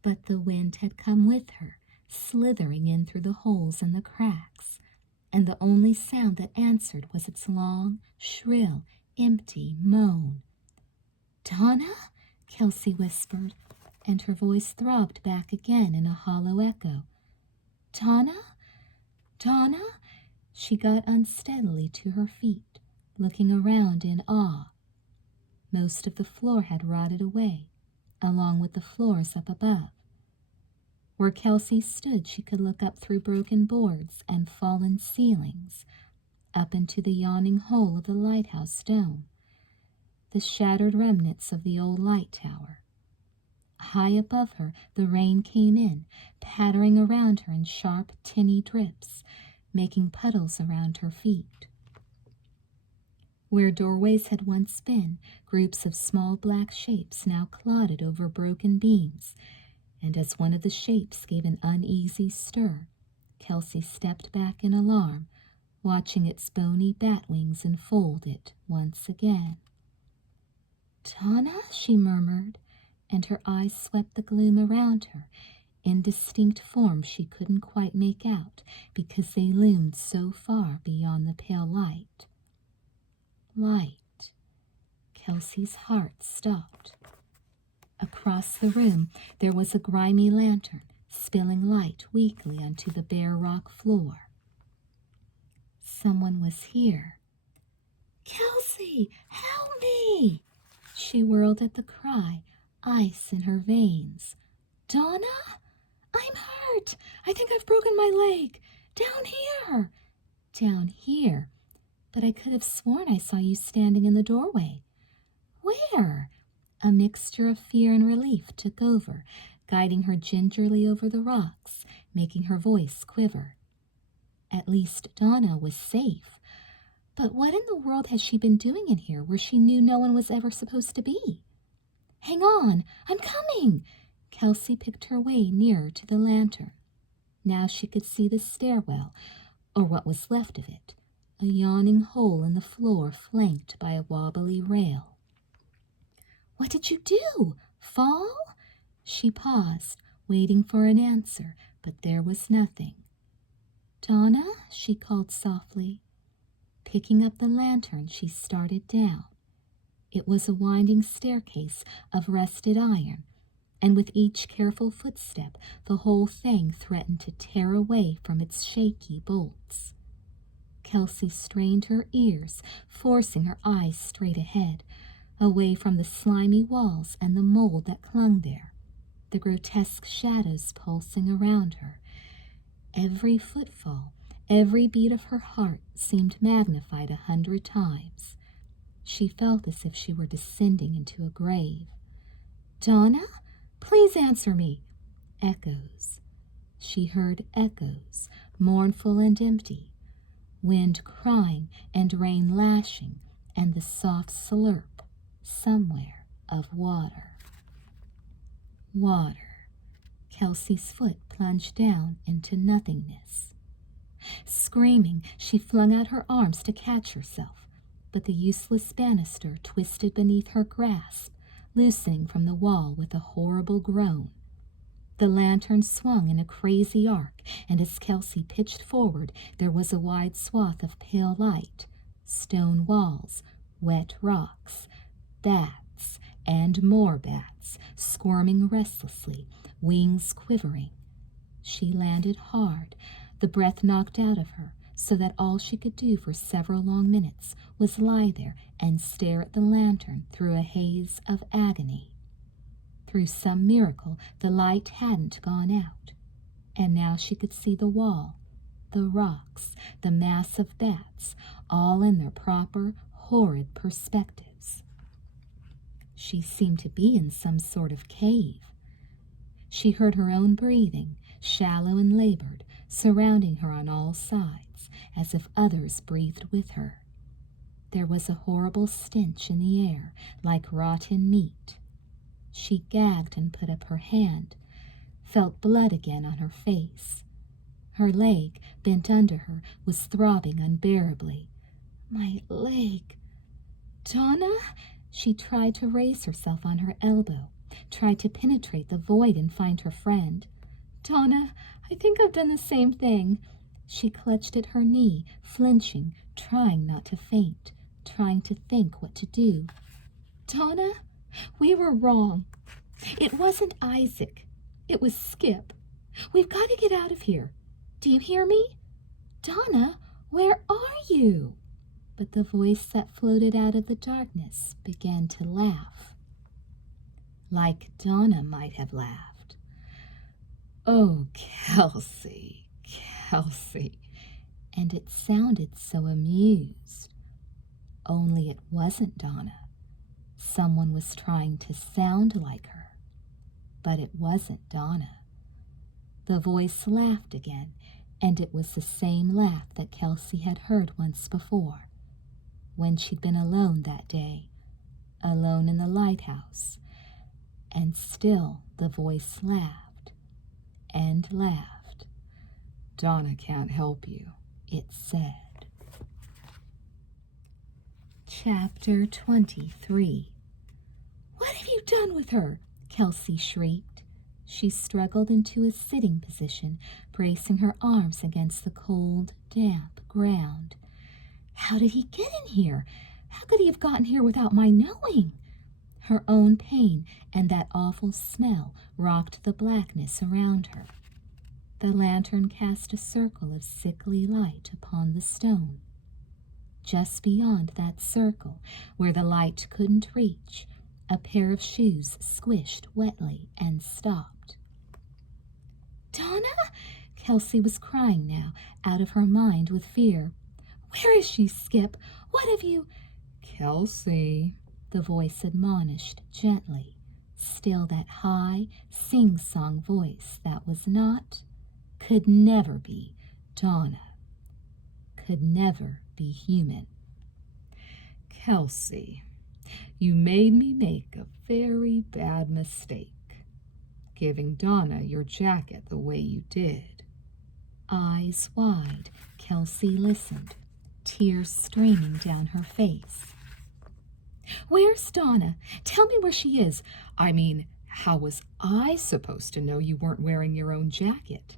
But the wind had come with her, slithering in through the holes and the cracks, and the only sound that answered was its long, shrill, empty moan. "Donna?" Kelsey whispered, and her voice throbbed back again in a hollow echo. "Donna? Donna?" She got unsteadily to her feet, looking around in awe. Most of the floor had rotted away, along with the floors up above. Where Kelsey stood, she could look up through broken boards and fallen ceilings, up into the yawning hole of the lighthouse dome, the shattered remnants of the old light tower. High above her, the rain came in, pattering around her in sharp, tinny drips, making puddles around her feet. Where doorways had once been, groups of small black shapes now clotted over broken beams, and as one of the shapes gave an uneasy stir, Kelsey stepped back in alarm, watching its bony bat wings enfold it once again. "Donna?" she murmured, and her eyes swept the gloom around her, indistinct forms she couldn't quite make out because they loomed so far beyond the pale light. Light. Kelsey's heart stopped. A Across the room, there was a grimy lantern, spilling light weakly onto the bare rock floor. Someone was here. "Kelsey, help me!" She whirled at the cry, ice in her veins. "Donna? I'm hurt! I think I've broken my leg! Down here!" "Down here? But I could have sworn I saw you standing in the doorway." "Where?" A mixture of fear and relief took over, guiding her gingerly over the rocks, making her voice quiver. At least Donna was safe. But what in the world had she been doing in here where she knew no one was ever supposed to be? "Hang on, I'm coming!" Kelsey picked her way nearer to the lantern. Now she could see the stairwell, or what was left of it, a yawning hole in the floor flanked by a wobbly rail. "What did you do? Fall?" She paused, waiting for an answer, but there was nothing. "Donna?" she called softly. Picking up the lantern, she started down. It was a winding staircase of rusted iron, and with each careful footstep, the whole thing threatened to tear away from its shaky bolts. Kelsey strained her ears, forcing her eyes straight ahead, away from the slimy walls and the mold that clung there, the grotesque shadows pulsing around her. Every footfall, every beat of her heart seemed magnified 100 times. She felt as if she were descending into a grave. "Donna? Please answer me." Echoes. She heard echoes, mournful and empty, wind crying and rain lashing, and the soft slurp, somewhere, of water. Water. Kelsey's foot plunged down into nothingness. Screaming, she flung out her arms to catch herself, but the useless banister twisted beneath her grasp, loosening from the wall with a horrible groan. The lantern swung in a crazy arc, and as Kelsey pitched forward, there was a wide swath of pale light, stone walls, wet rocks, bats, and more bats, squirming restlessly, wings quivering. She landed hard, the breath knocked out of her, so that all she could do for several long minutes was lie there and stare at the lantern through a haze of agony. Through some miracle, the light hadn't gone out, and now she could see the wall, the rocks, the mass of bats, all in their proper, horrid perspectives. She seemed to be in some sort of cave. She heard her own breathing, shallow and labored, surrounding her on all sides, as if others breathed with her. There was a horrible stench in the air, like rotten meat. She gagged and put up her hand, felt blood again on her face. Her leg, bent under her, was throbbing unbearably. "My leg." "Donna?" She tried to raise herself on her elbow, tried to penetrate the void and find her friend. "Donna, I think I've done the same thing." She clutched at her knee, flinching, trying not to faint, trying to think what to do. "Donna, we were wrong. It wasn't Isaac. It was Skip. We've got to get out of here. Do you hear me? Donna, where are you?" But the voice that floated out of the darkness began to laugh. Like Donna might have laughed. "Oh, Kelsey, Kelsey." And it sounded so amused. Only it wasn't Donna. Someone was trying to sound like her, but it wasn't Donna. The voice laughed again, and it was the same laugh that Kelsey had heard once before, when she'd been alone that day, alone in the lighthouse. And still the voice laughed and laughed. "Donna can't help you," it said. Chapter 23. "What have you done with her?" Kelsey shrieked. She struggled into a sitting position, bracing her arms against the cold, damp ground. "How did he get in here? How could he have gotten here without my knowing? Her own pain and that awful smell rocked the blackness around her. The lantern cast a circle of sickly light upon the stone. Just beyond that circle, where the light couldn't reach, a pair of shoes squished wetly and stopped. "Donna?" Kelsey was crying now, out of her mind with fear. "Where is she, Skip? What have you—" "Kelsey," the voice admonished gently, still that high, sing-song voice that was not, could never be Donna, could never be human. "Kelsey, you made me make a very bad mistake, giving Donna your jacket the way you did." Eyes wide, Kelsey listened, tears streaming down her face. "Where's Donna? Tell me where she is." "I mean, how was I supposed to know you weren't wearing your own jacket?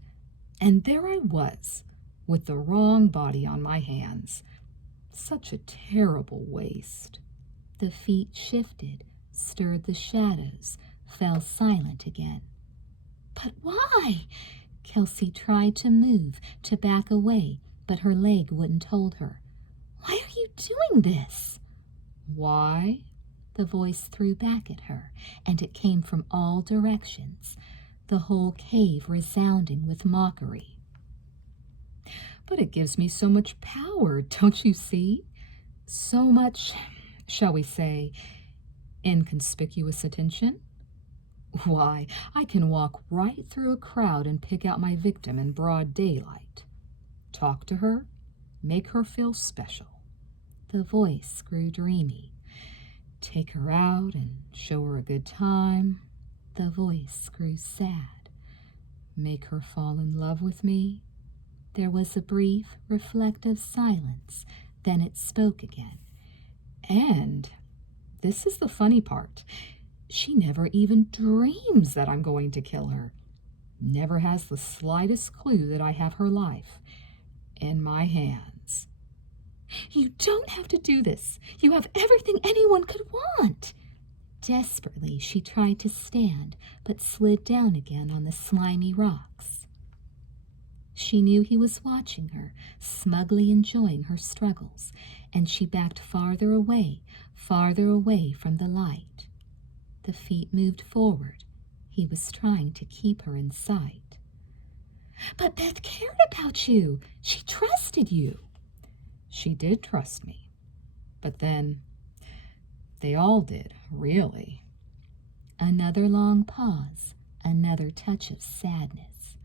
And there I was, with the wrong body on my hands. Such a terrible waste." The feet shifted, stirred the shadows, fell silent again. "But why?" Kelsey tried to move, to back away, but her leg wouldn't hold her. "Why are you doing this?" "Why?" The voice threw back at her, and it came from all directions, the whole cave resounding with mockery. "But it gives me so much power, don't you see? So much, shall we say, inconspicuous attention. Why, I can walk right through a crowd and pick out my victim in broad daylight. Talk to her, make her feel special." The voice grew dreamy. "Take her out and show her a good time." The voice grew sad. "Make her fall in love with me." There was a brief, reflective silence, then it spoke again. "And this is the funny part. She never even dreams that I'm going to kill her. Never has the slightest clue that I have her life in my hands." "You don't have to do this. You have everything anyone could want." Desperately, she tried to stand, but slid down again on the slimy rocks. She knew he was watching her, smugly enjoying her struggles, and she backed farther away from the light. The feet moved forward. He was trying to keep her in sight. "But Beth cared about you. She trusted you." "She did trust me. But then, they all did, really." Another long pause, another touch of sadness.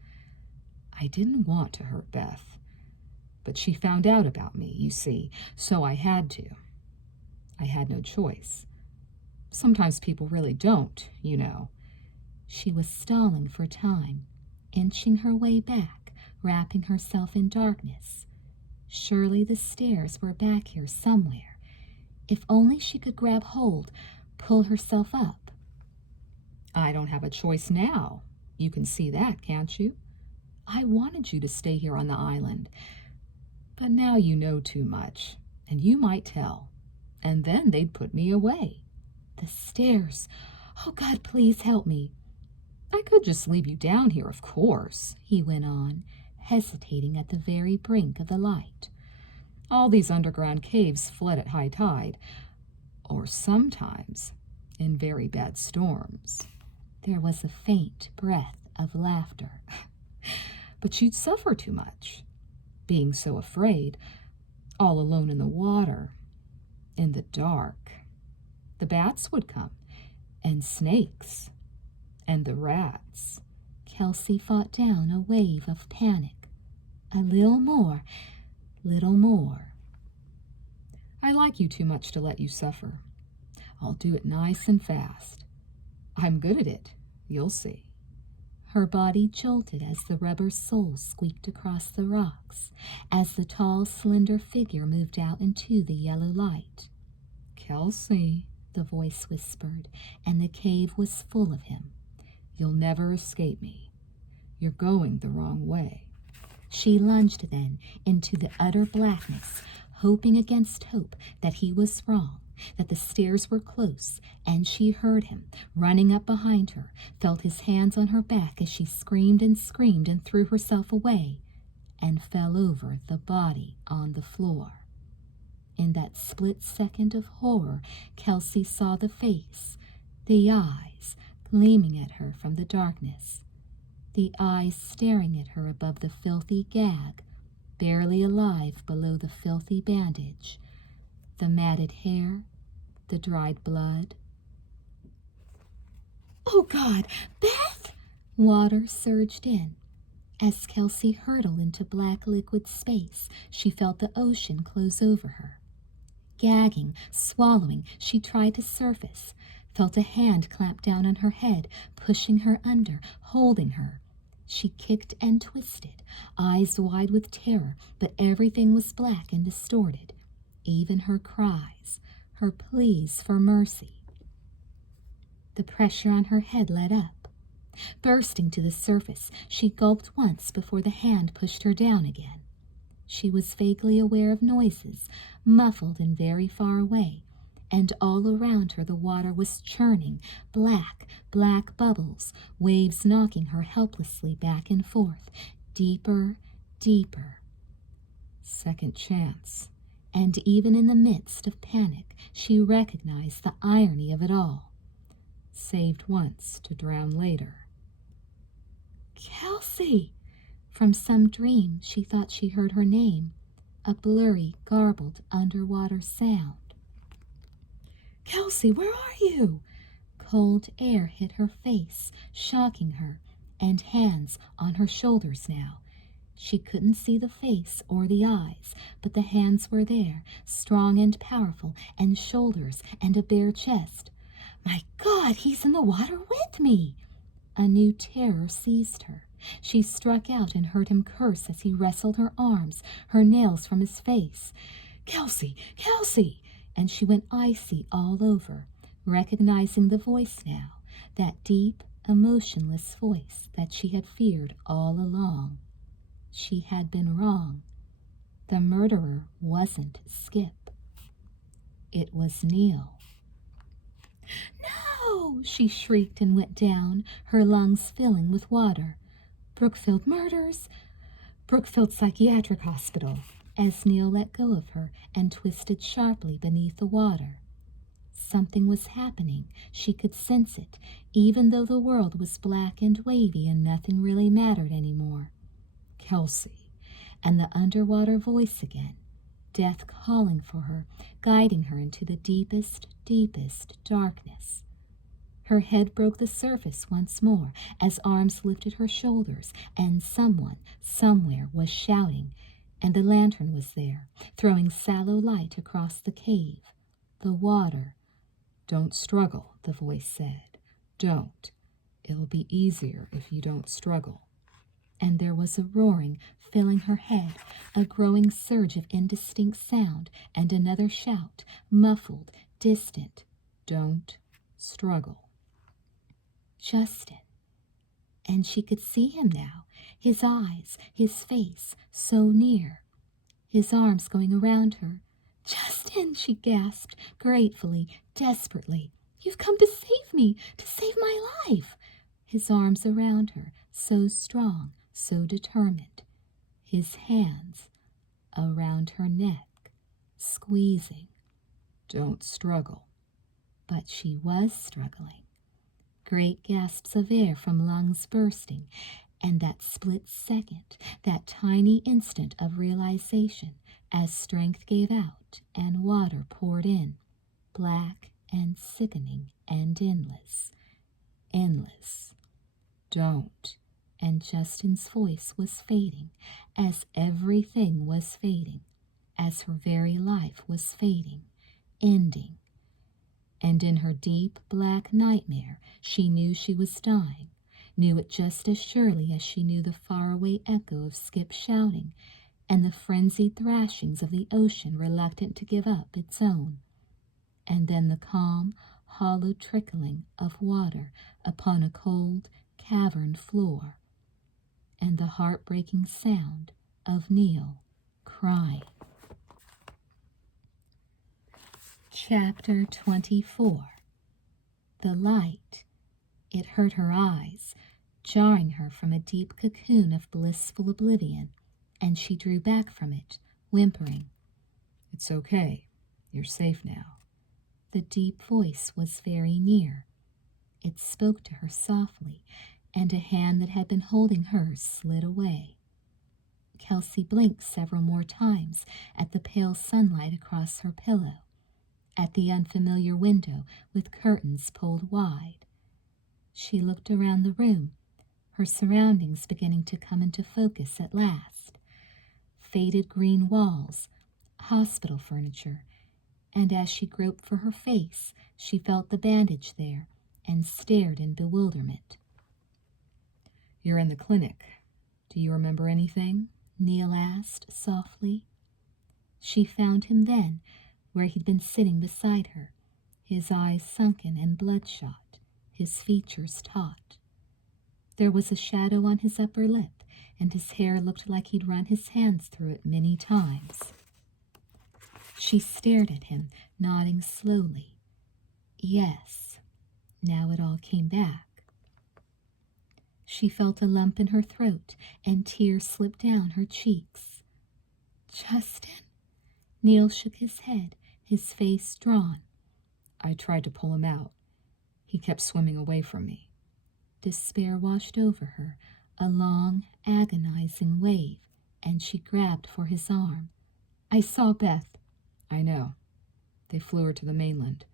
"I didn't want to hurt Beth, but she found out about me, you see, so I had to. I had no choice. Sometimes people really don't, you know." She was stalling for time, inching her way back, wrapping herself in darkness. Surely the stairs were back here somewhere. If only she could grab hold, pull herself up. "I don't have a choice now. You can see that, can't you? I wanted you to stay here on the island. But now you know too much, and you might tell, and then they'd put me away." The stairs. "Oh, God, please help me." "I could just leave you down here, of course," he went on, hesitating at the very brink of the light. "All these underground caves flood at high tide, or sometimes in very bad storms." There was a faint breath of laughter. "But you'd suffer too much, being so afraid, all alone in the water, in the dark. The bats would come, and snakes, and the rats." Kelsey fought down a wave of panic. A little more, little more. "I like you too much to let you suffer. I'll do it nice and fast. I'm good at it, you'll see." Her body jolted as the rubber sole squeaked across the rocks, as the tall, slender figure moved out into the yellow light. "Kelsey," the voice whispered, and the cave was full of him. "You'll never escape me. You're going the wrong way." She lunged then into the utter blackness, hoping against hope that he was wrong, that the stairs were close, and she heard him running up behind her, felt his hands on her back as she screamed and threw herself away, and fell over the body on the floor. In that split second of horror, Kelsey saw the face, the eyes gleaming at her from the darkness, the eyes staring at her above the filthy gag, barely alive below the filthy bandage, the matted hair, the dried blood. "Oh, God, Beth!" Water surged in. As Kelsey hurtled into black liquid space, she felt the ocean close over her. Gagging, swallowing, she tried to surface, felt a hand clamp down on her head, pushing her under, holding her. She kicked and twisted, eyes wide with terror, but everything was black and distorted, even her cries, her pleas for mercy. The pressure on her head let up. Bursting to the surface, she gulped once before the hand pushed her down again. She was vaguely aware of noises, muffled and very far away, and all around her the water was churning, black, black bubbles, waves knocking her helplessly back and forth, deeper, deeper. Second chance. And even in the midst of panic, she recognized the irony of it all. Saved once to drown later. "Kelsey!" From some dream she thought she heard her name, a blurry, garbled underwater sound. "Kelsey, where are you?" Cold air hit her face, shocking her, and hands on her shoulders now. She couldn't see the face or the eyes, but the hands were there, strong and powerful, and shoulders and a bare chest. "My God, he's in the water with me!" A new terror seized her. She struck out and heard him curse as he wrestled her arms, her nails from his face. "Kelsey! Kelsey!" And she went icy all over, recognizing the voice now, that deep, emotionless voice that she had feared all along. She had been wrong. The murderer wasn't Skip. It was Neil. "No!" she shrieked and went down, her lungs filling with water. "Brookfield Murders, Brookfield Psychiatric Hospital," as Neil let go of her and twisted sharply beneath the water. Something was happening. She could sense it, even though the world was black and wavy and nothing really mattered anymore. Kelsey, and the underwater voice again, death calling for her, guiding her into the deepest, deepest darkness. Her head broke the surface once more as arms lifted her shoulders, and someone, somewhere, was shouting, and the lantern was there, throwing sallow light across the cave, the water. "Don't struggle," the voice said. "Don't. It'll be easier if you don't struggle." And there was a roaring filling her head, a growing surge of indistinct sound, and another shout, muffled, distant. "Don't struggle." Justin. And she could see him now, his eyes, his face, so near. His arms going around her. "Justin," she gasped, gratefully, desperately. "You've come to save me, to save my life." His arms around her, so strong, so determined. His hands around her neck, squeezing. "Don't struggle." But she was struggling. Great gasps of air from lungs bursting, and that split second, that tiny instant of realization as strength gave out and water poured in, black and sickening and endless. Endless. "Don't." And Justin's voice was fading, as everything was fading, as her very life was fading, ending. And in her deep black nightmare, she knew she was dying, knew it just as surely as she knew the faraway echo of Skip shouting, and the frenzied thrashings of the ocean reluctant to give up its own. And then the calm, hollow trickling of water upon a cold, cavern floor, and the heartbreaking sound of Neil crying. Chapter 24. The light. It hurt her eyes, jarring her from a deep cocoon of blissful oblivion, and she drew back from it, whimpering. It's okay. You're safe now. The deep voice was very near. It spoke to her softly, and a hand that had been holding hers slid away. Kelsey blinked several more times at the pale sunlight across her pillow, at the unfamiliar window with curtains pulled wide. She looked around the room, her surroundings beginning to come into focus at last. Faded green walls, hospital furniture, and as she groped for her face, she felt the bandage there and stared in bewilderment. You're in the clinic. Do you remember anything? Neil asked softly. She found him then, where he'd been sitting beside her, his eyes sunken and bloodshot, his features taut. There was a shadow on his upper lip, and his hair looked like he'd run his hands through it many times. She stared at him, nodding slowly. Yes, now it all came back. She felt a lump in her throat, and tears slipped down her cheeks. Justin? Neil shook his head, his face drawn. I tried to pull him out. He kept swimming away from me. Despair washed over her, a long, agonizing wave, and she grabbed for his arm. I saw Beth. I know. They flew her to the mainland.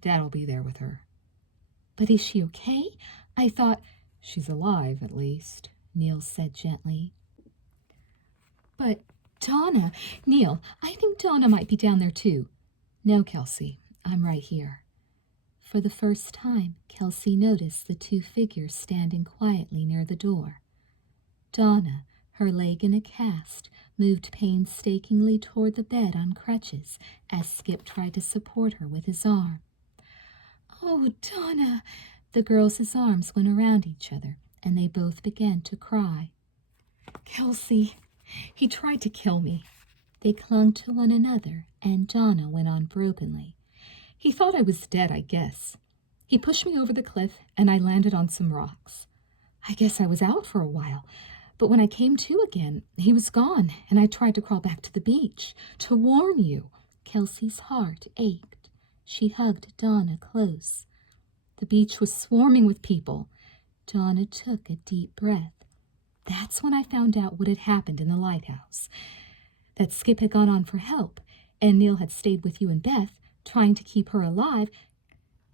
Dad'll be there with her. But is she okay? I thought... She's alive, at least, Neil said gently. But Donna... Neil, I think Donna might be down there too. No, Kelsey, I'm right here. For the first time, Kelsey noticed the two figures standing quietly near the door. Donna, her leg in a cast, moved painstakingly toward the bed on crutches as Skip tried to support her with his arm. Oh, Donna! The girls' arms went around each other, and they both began to cry. Kelsey, he tried to kill me. They clung to one another, and Donna went on brokenly. He thought I was dead, I guess. He pushed me over the cliff, and I landed on some rocks. I guess I was out for a while, but when I came to again, he was gone, and I tried to crawl back to the beach to warn you. Kelsey's heart ached. She hugged Donna close. The beach was swarming with people. Donna took a deep breath. That's when I found out what had happened in the lighthouse. That Skip had gone on for help, and Neil had stayed with you and Beth, trying to keep her alive.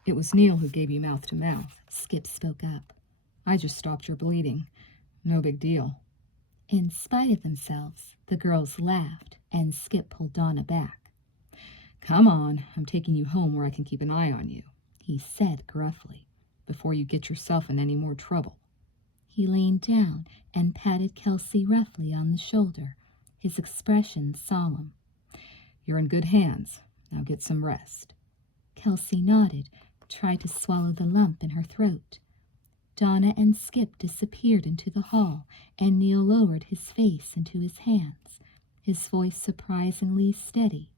It was Neil who gave you mouth to mouth. Skip spoke up. I just stopped your bleeding. No big deal. In spite of themselves, the girls laughed, and Skip pulled Donna back. Come on, I'm taking you home where I can keep an eye on you, he said gruffly, before you get yourself in any more trouble. He leaned down and patted Kelsey roughly on the shoulder, his expression solemn. You're in good hands. Now get some rest. Kelsey nodded, tried to swallow the lump in her throat. Donna and Skip disappeared into the hall, and Neil lowered his face into his hands, his voice surprisingly steady.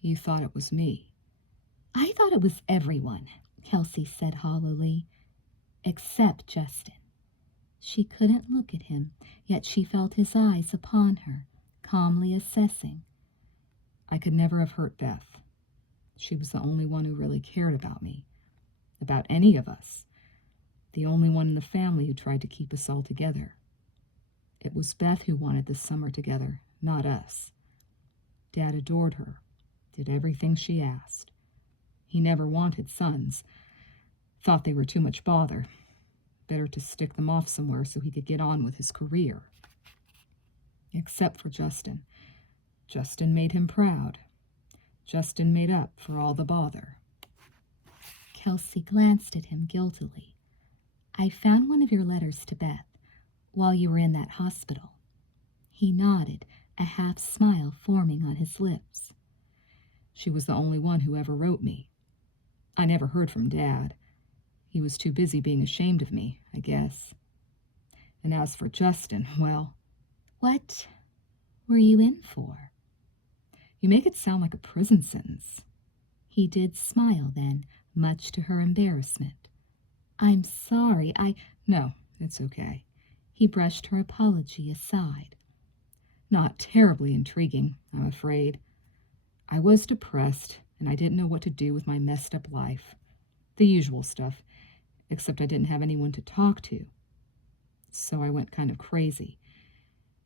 You thought it was me. I thought it was everyone, Kelsey said hollowly, except Justin. She couldn't look at him, yet she felt his eyes upon her, calmly assessing. I could never have hurt Beth. She was the only one who really cared about me, about any of us, the only one in the family who tried to keep us all together. It was Beth who wanted this summer together, not us. Dad adored her, did everything she asked. He never wanted sons, thought they were too much bother. Better to stick them off somewhere so he could get on with his career. Except for Justin. Justin made him proud. Justin made up for all the bother. Kelsey glanced at him guiltily. I found one of your letters to Beth while you were in that hospital. He nodded, a half smile forming on his lips. She was the only one who ever wrote me. I never heard from Dad. He was too busy being ashamed of me, I guess. And as for Justin, well... What were you in for? You make it sound like a prison sentence. He did smile then, much to her embarrassment. I'm sorry, No, it's okay. He brushed her apology aside. Not terribly intriguing, I'm afraid. I was depressed, and I didn't know what to do with my messed up life. The usual stuff, except I didn't have anyone to talk to. So I went kind of crazy.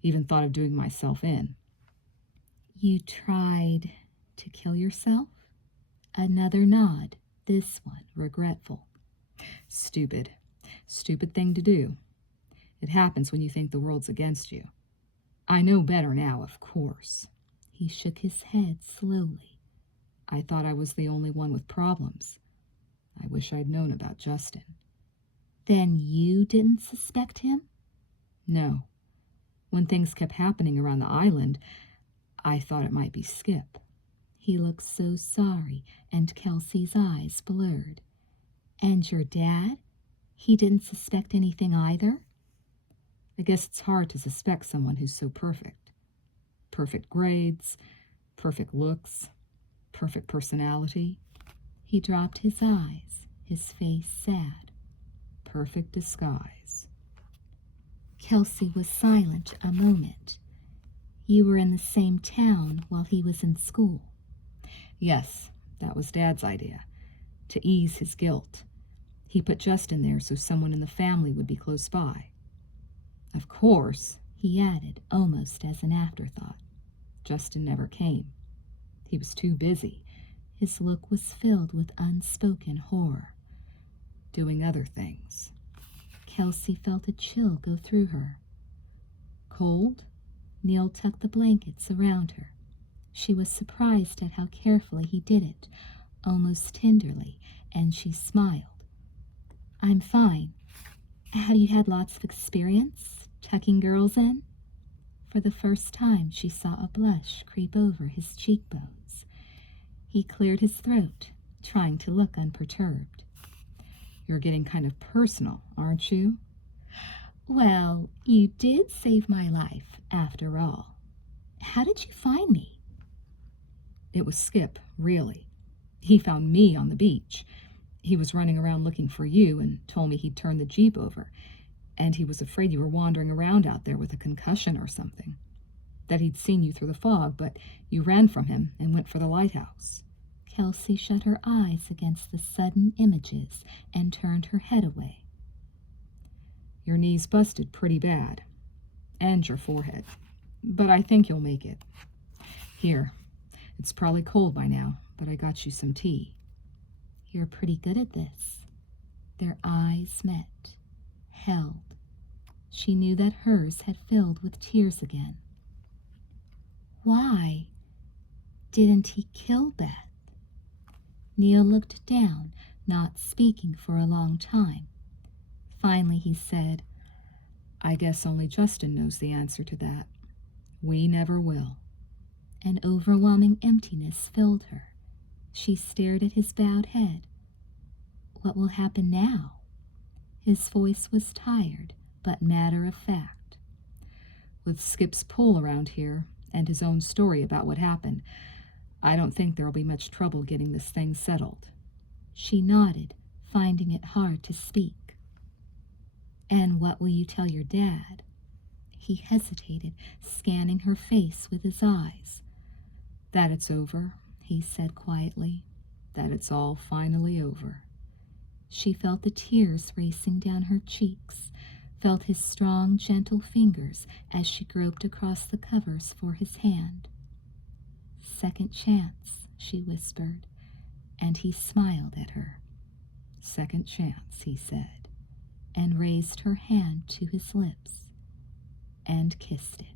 Even thought of doing myself in. You tried to kill yourself? Another nod, this one regretful. Stupid. Stupid thing to do. It happens when you think the world's against you. I know better now, of course. He shook his head slowly. I thought I was the only one with problems. I wish I'd known about Justin. Then you didn't suspect him? No. When things kept happening around the island, I thought it might be Skip. He looked so sorry, and Kelsey's eyes blurred. And your dad? He didn't suspect anything either? I guess it's hard to suspect someone who's so perfect. Perfect grades, perfect looks, perfect personality. He dropped his eyes, his face sad. Perfect disguise. Kelsey was silent a moment. You were in the same town while he was in school. Yes, that was Dad's idea, to ease his guilt. He put Justin there so someone in the family would be close by. Of course, he added, almost as an afterthought, Justin never came. He was too busy. His look was filled with unspoken horror. Doing other things. Kelsey felt a chill go through her. Cold? Neil tucked the blankets around her. She was surprised at how carefully he did it, almost tenderly, and she smiled. I'm fine. Have you had lots of experience tucking girls in? For the first time, she saw a blush creep over his cheekbones. He cleared his throat, trying to look unperturbed. You're getting kind of personal, aren't you? Well, you did save my life, after all. How did you find me? It was Skip, really. He found me on the beach. He was running around looking for you and told me he'd turned the Jeep over, and he was afraid you were wandering around out there with a concussion or something. That he'd seen you through the fog, but you ran from him and went for the lighthouse. Kelsey shut her eyes against the sudden images and turned her head away. Your knee's busted pretty bad, and your forehead, but I think you'll make it. Here, it's probably cold by now, but I got you some tea. You're pretty good at this. Their eyes met, held. She knew that hers had filled with tears again. Why didn't he kill Beth? Neil looked down, not speaking for a long time. Finally he said, I guess only Justin knows the answer to that. We never will. An overwhelming emptiness filled her. She stared at his bowed head. What will happen now? His voice was tired, but matter of fact. With Skip's pull around here, and his own story about what happened, I don't think there'll be much trouble getting this thing settled. She nodded, finding it hard to speak. And what will you tell your dad? He hesitated, scanning her face with his eyes. That it's over, he said quietly. That it's all finally over. She felt the tears racing down her cheeks, felt his strong, gentle fingers as she groped across the covers for his hand. Second chance, she whispered, and he smiled at her. Second chance, he said, and raised her hand to his lips and kissed it.